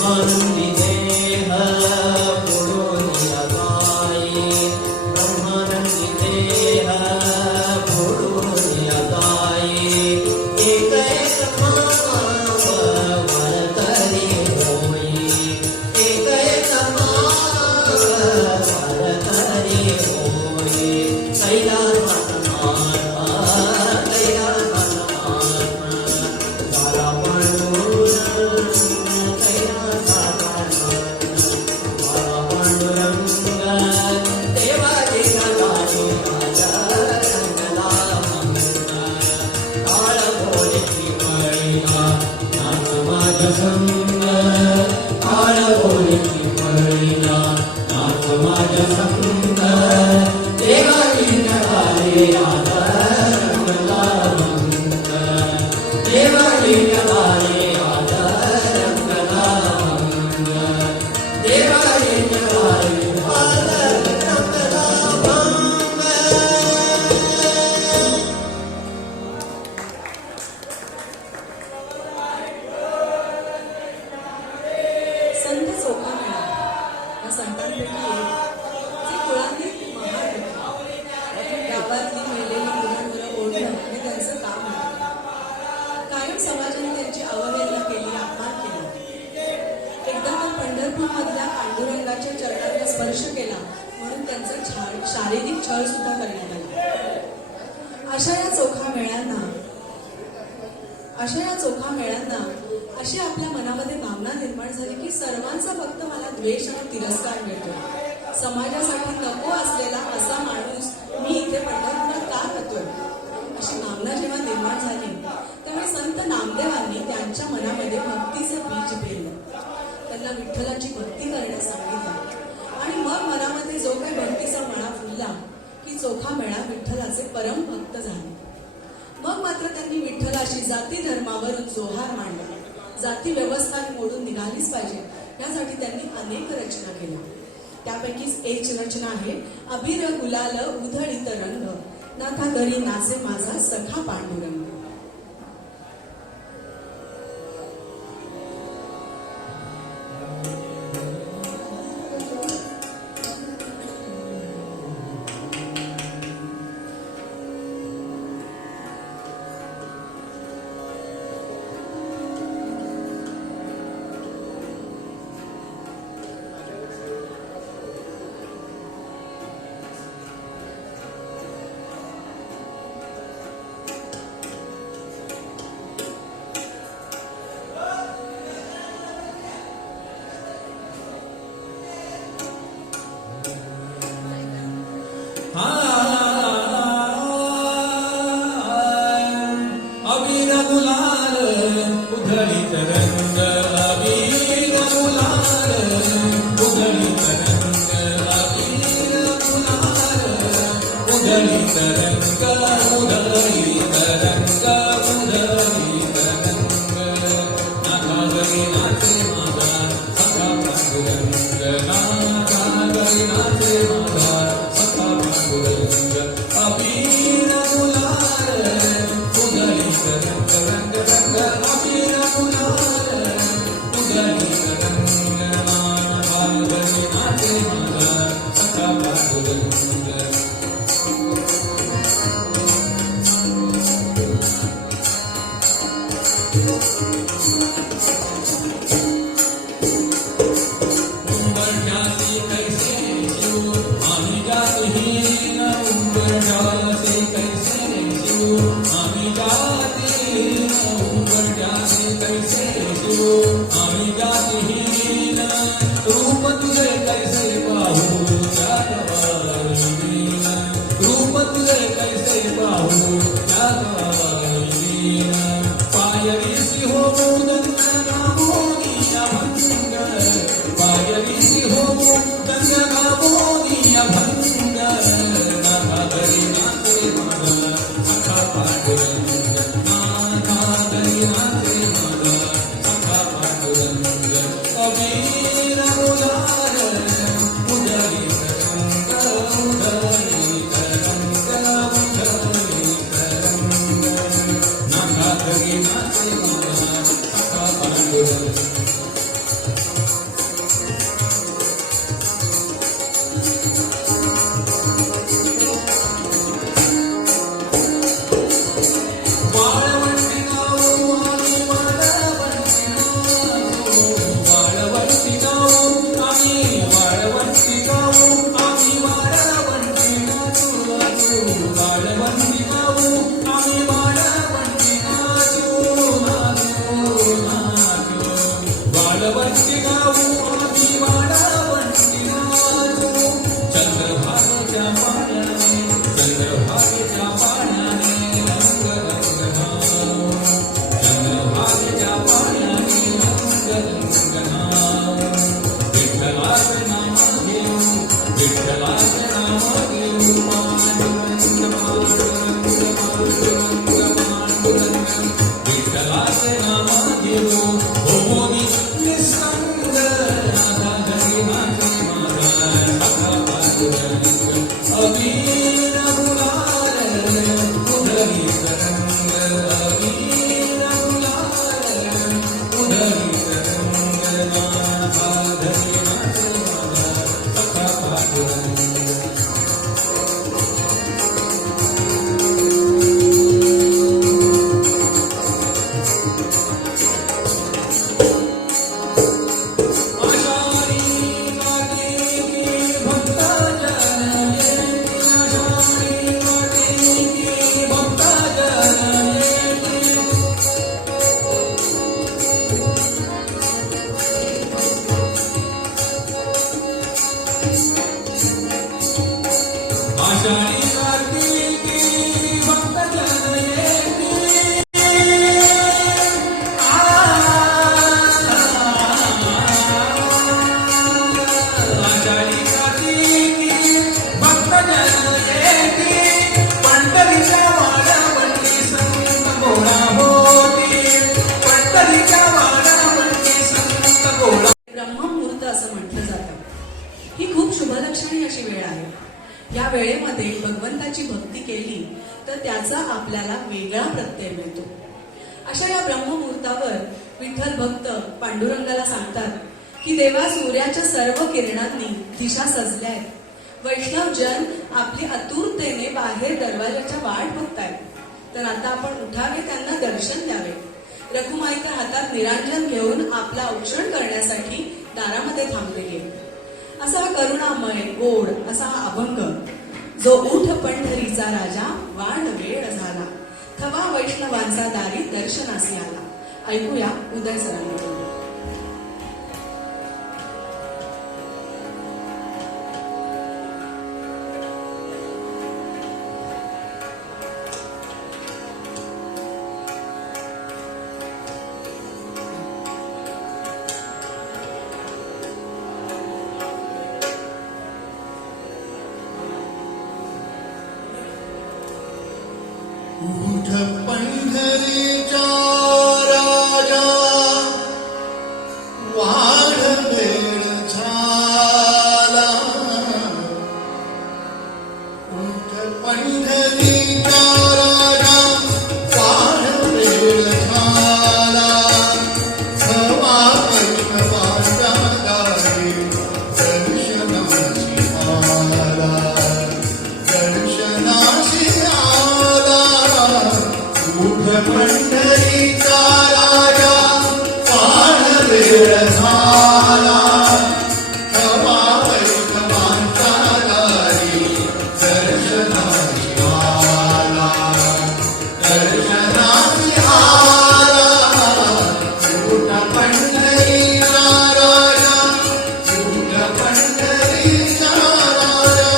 ब्रह्मानंदी देह पुढोनिया गाई ब्रह्मानंदी देह पुढोनिया गाई एक एक मानव वारकरी होई एक एक मानव वारकरी होई कैलास संत चोखामेळा या संतांपैकी एक जे कुळांनी महान होते. गावातली मेलेली मुलं ओढणं हे त्यांचं काम होतं. कायम समाजाने त्यांची अवहेलना केली, अपमान केला. एकदा तर पंढरपूरमधल्या पांडुरंगाच्या चरणांना स्पर्श केला म्हणून त्यांचा शारीरिक छळ सुद्धा करण्यात आला. अशा या चोखा मेळ्यांना अशी आपल्या मनामध्ये भावना निर्माण झाली की सर्वांचा फक्त मला द्वेष आणि तिरस्कार मिळतो. समाजासाठी नको असलेला असा माणूस मी इथे पंढरपुरात का करतोय अशी भावना जेव्हा निर्माण झाली तेव्हा संत नामदेवांनी त्यांच्या मनामध्ये भक्तीचं बीज पेरलं. त्यांना विठ्ठलाची भक्ती करण्यास सांगितलं आणि मग मनामध्ये जो काही भक्तीचा मळा फुलला की चोखा मेळा विठ्ठलाचे परम भक्त झाले. मग मात्र त्यांनी विठ्ठलाशी जाती धर्मावरून जोहार मांडला. जाती व्यवस्था मोडून निघालीच पाहिजे यासाठी त्यांनी अनेक रचना केल्या. त्यापैकीच एक रचना आहे अबीर गुलाल उधळीत रंग नाथा घरी नाचे माझा सखा पांडुरंग. अबीर गुलाल उधळीत रंग अबीर गुलाल उधळीत रंग अबीर गुलाल उधळीत रंग उधळीत रंग उधळीत रंग नाथा घरी नाचे माझा सखा पांडुरंग नाथा घरी नाचे माझा सखा पांडुरंग अबीर गुलाल उधळीत रंग रंग रंग अबीर गुलाल उधळीत रंग नाथा घरी नाचे माझा सखा पांडुरंग. उंबरठ्यासी कैसे शिव आम्ही जातीहीन उंबरठ्यासी कैसे शिव आम्ही जातीहीन उंबरठ्यासी कैसे शिव आम्ही जातीहीन रूप तुझे कैसे पाहू त्या गवाईन रूप तुझे कैसे पाहू त्या गवाईन पायरीसी हो दंडगामोनिया भंग पायरीसी हो दंडगामोनिया भंग नाथा घरी नाचे माझा सखा पांडुरंग नाथा घरी नाचे माझा सखा पांडुरंग अबीर गुलाल उधळीत रंग उधळीत रंग उधळीत रंग नाथा घरी नाचे माझा सखा पांडुरंग. फलवंती गाऊ आम्ही वाडावंती नाचू चंद्रभागेच्या पाण्याने चंद्रभागेच्या पाण्याने रंग रंग नाव चंद्रभागेच्या पाण्याने रंग रंग नाव विठ्ठलाचे नाम घेऊ विठ्ठलाचे नाम घेऊ पांडुरंग पांडुरंग पांडुरंग पांडुरंग विठ्ठलाचे नाम घेऊ होमी निसंग राधा हरी नाथे माझा सखा पांडुरंग अबीर मुलार उधरी तरंग अबीर मुलार उधरी तरंग नाथा हरी नाथे माझा सखा पांडुरंग आषाढी कार्तिकी भक्तजन येती आषाढी कार्तिकी भक्तजन येती पंढरीच्या वाड्यावरती संत गोळा होती पंढरीच्या वाड्यावरती संत गोळा ब्रह्ममुहूर्त असं म्हटलं जातं. ही खूप शुभलक्षणी अशी वेळ आहे. या वेळेमध्ये भगवंताची भक्ती केली तर त्याचा आपल्याला वेगळा प्रत्यय मिळतो. अशा या ब्रह्ममुहूर्तावर विठ्ठल भक्त पांडुरंगाला सांगतात की देवा सूर्याच्या सर्व किरणांनी दिशा सजल्या आहेत. वैष्णव जन आपली आतुरतेने बाहेर दरवाजाच्या वाट बघतायत. तर आता आपण उठावे त्यांना दर्शन द्यावे. रखुमाईच्या हातात निरांजन घेऊन आपला औक्षण करण्यासाठी दारामध्ये थांबलेली आहे. असा हा करुणामय गोड असा हा अभंग जो उठ पंढरीचा राजा वाढ वेळ झाला थवा वैष्णवांचा दारी दर्शनासी आला. ऐकूया उदय सरांकडून. उठ पंढरीचा राजा वाढ वेळ झाला उठ पंढरीचा राजा वाढ वेळ झाला हवा वैष्णवांचा दारी दर्शनाची आला दर्शनाची उठ पंढरीचा राजा वाढ वेळ झाला हवा वैष्णवांचा दारी दर्शनाची आला दर्शनाची आला उठ पंढरीचा राजा उठ पंढरीचा राजा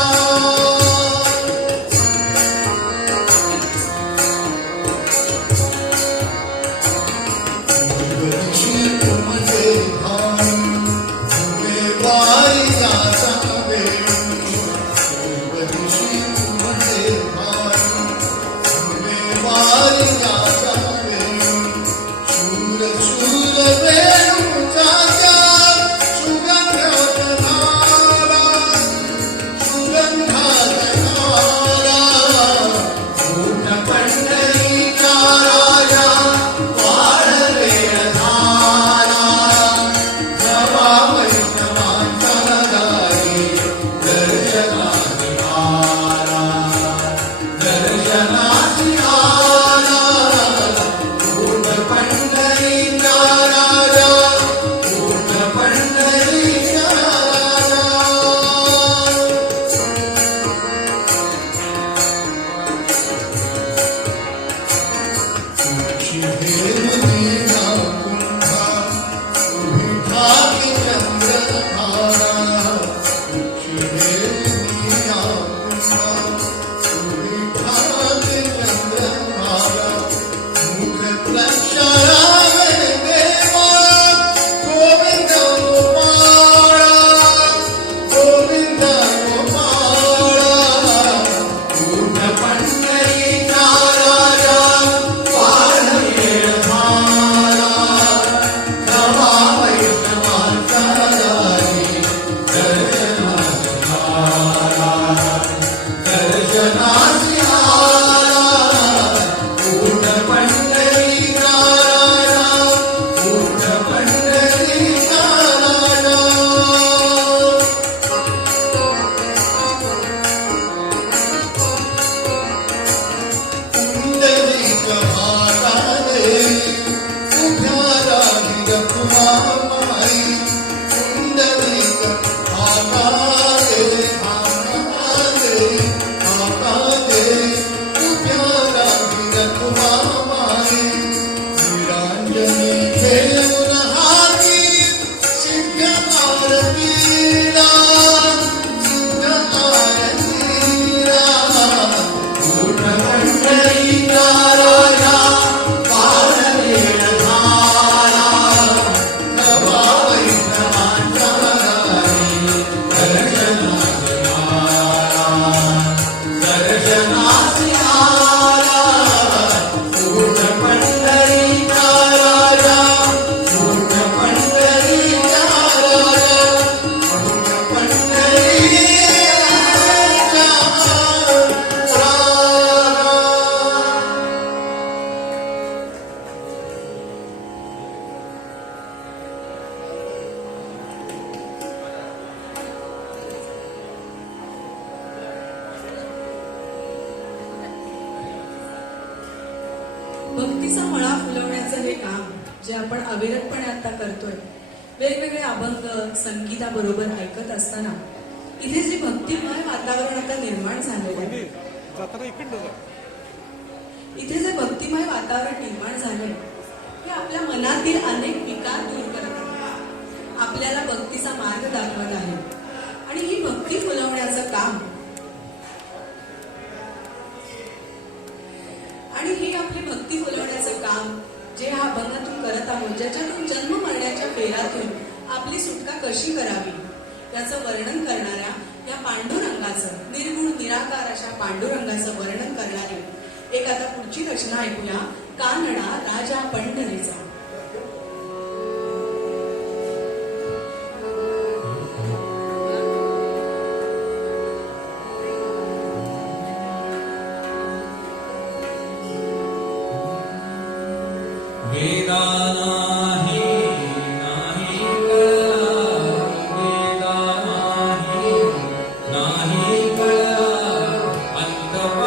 शूर शूर वेणूचा माई पुंडलिक आकारे तुझ्या राहिरत माई निरांजनी ठेवून हाती सिद्ध आरतीला भक्तीचा मळा फुलवण्याचं हे काम जे आपण अविरतपणे आता करतोय, वेगवेगळे अभंग संगीताबरोबर ऐकत असताना इथे जे भक्तिमय वातावरण आता निर्माण झालेलं आहे, इथे जे भक्तिमय वातावरण निर्माण झालंय हे आपल्या मनातील अनेक विकार दूर करत आहे, आपल्याला भक्तीचा मार्ग दाखवत आहे आणि ही भक्ती फुलवण्याचं काम आणि हे आपली भक्ती फुलवण्याचं काम जे ह्या अभंगातून करत आहोत, ज्याच्यातून जन्म मरण्याच्या फेऱ्यातून आपली सुटका कशी करावी याचं वर्णन करणाऱ्या या पांडुरंगाचं, निर्गुण निराकार अशा पांडुरंगाचं वर्णन करणारी एक आता पुढची रचना ऐकूया, कानडा राजा पंढरीचा. वेदा नाही नाही कळला, वेदा नाही नाही कळला, अंतपारजाचा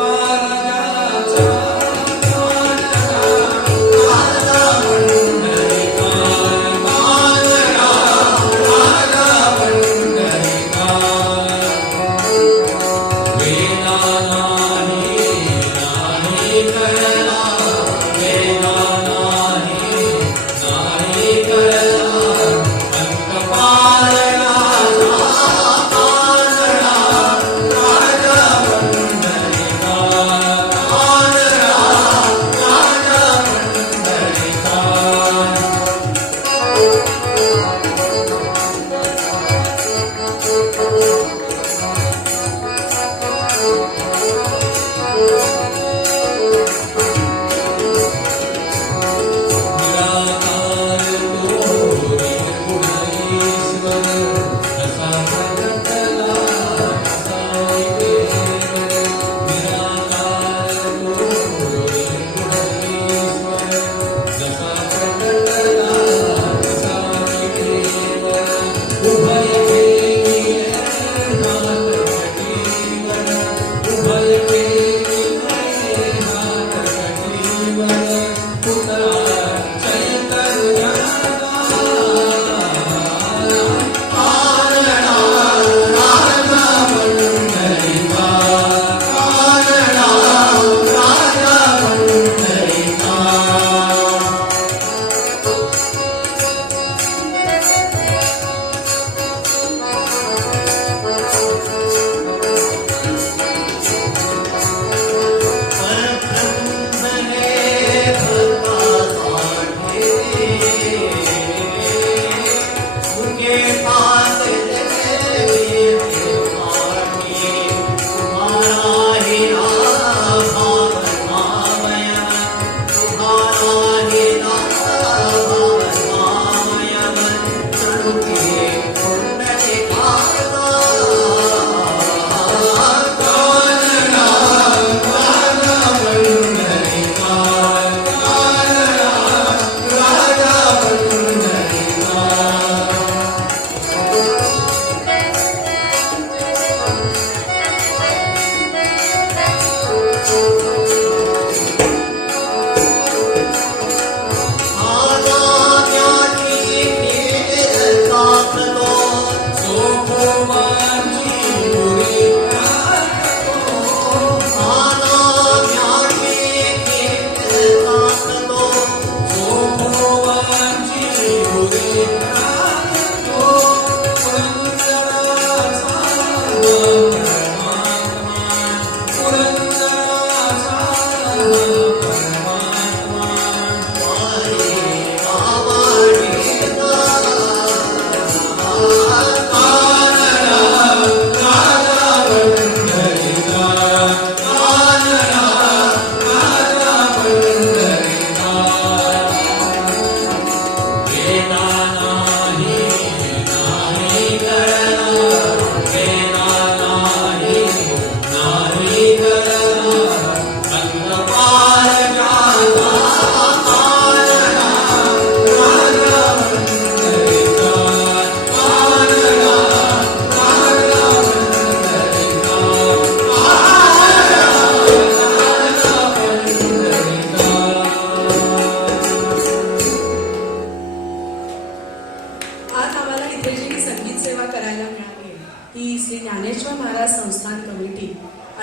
इथे जी संगीत सेवा करायला मिळाली ती श्री ज्ञानेश्वर महाराज संस्थान कमिटी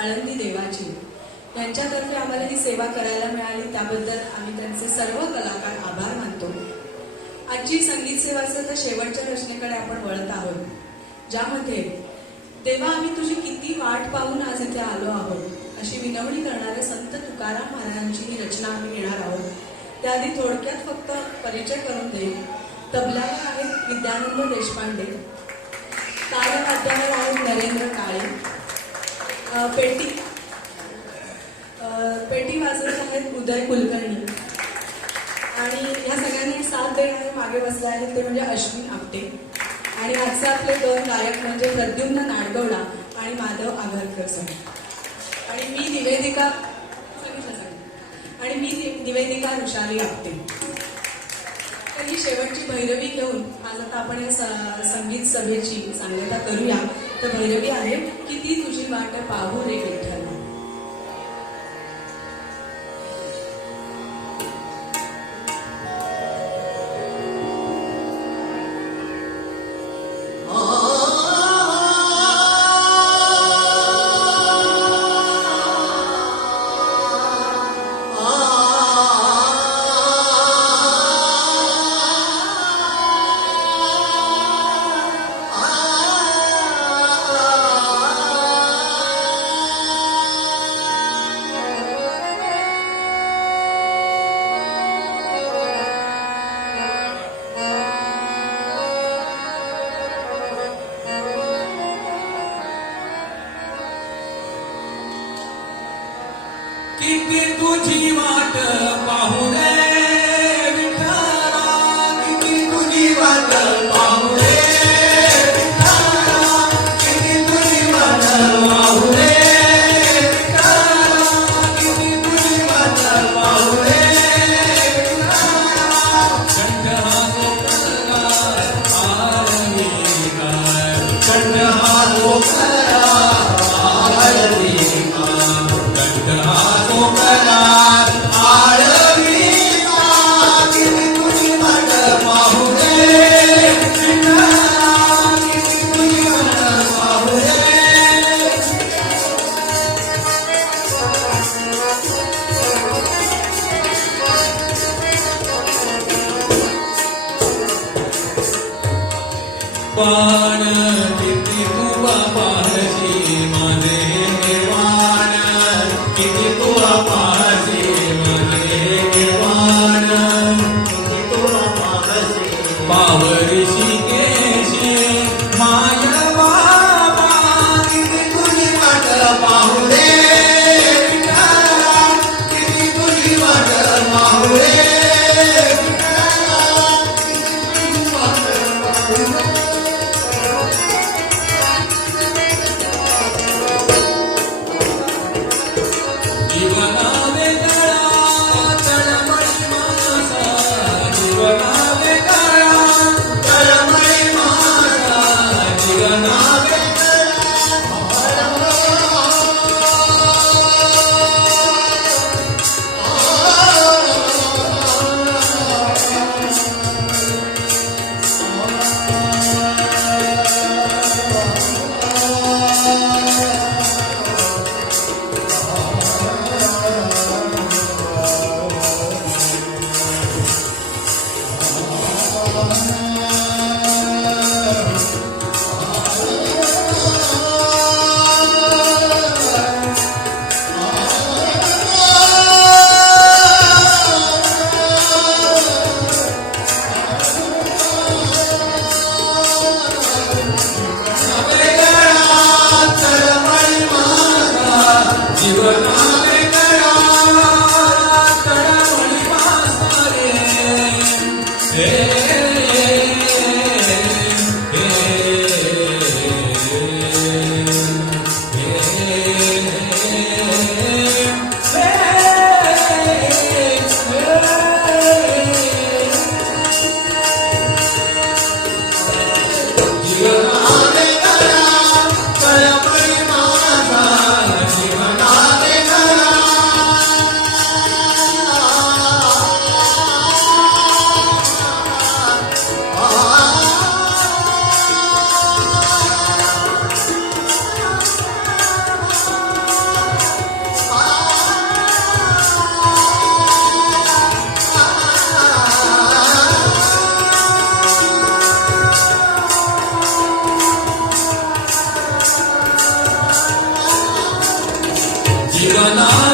आळंदी देवाची यांच्यातर्फे आम्हाला ही सेवा करायला मिळाली, त्याबद्दल आम्ही त्यांचे सर्व कलाकार आभार मानतो. आजची संगीत सेवाचं तर शेवटच्या रचनेकडे आपण वळत आहोत, ज्यामध्ये देवा आम्ही तुझी किती वाट पाहून आज इथे आलो आहोत अशी विनवणी करणाऱ्या संत तुकाराम महाराजांची ही रचना आम्ही घेणार आहोत. त्याआधी थोडक्यात फक्त परिचय करून देईल. तबल्यावर आहेत विद्यानंद देशपांडे, तालवाद्यावर आहेत नरेंद्र काळे, पेटी वाजवत आहेत उदय कुलकर्णी, आणि ह्या सगळ्यांनी साथ देणारे मागे बसले आहेत ते म्हणजे अश्विन आपटे. आणि आजचे आपले दोन गायक म्हणजे प्रद्युम्न नाडगौडा आणि माधव आघारकर सर. आणि मी निवेदिका ऋषाली आपटे. तर ही शेवटची भैरवी घेऊन आज आता आपण या संगीत सभेची सांगता करूया. तर भैरवी आहे किती तुझी वाट पाहू रे विठ्ठल. किती तुझी वाट पाहू रे विठ्ठला, किती तुझी वाट पाहू रे विठ्ठला, किती तुझी वाट पाहू रे विठ्ठला, किती तुझी वाट पाहू रे विठ्ठला. कंठ हा गोकळा आरती काय, कंठ हा गोकळा आरती काय, कंठ हा गोकळा आरती काय, किती तुझी वाट पाहू रे विठ्ठला, किती तुझी वाट पाहू रे. पाण किती तुवा पाहशी माझे देवान, किती तुवा पाहशी माझे देवान, किती तुला पाहसे पावरीशी केशी माया बाबा, किती तुझी वाट पाहू रे विठ्ठला, किती तुझी वाट पाहू रे विठ्ठला, किती तुझी वाट पाहू रे. जीवना वेगळा तळमळी माझा, जीवना वेगळा तळमळी माझा, जीवना जीवना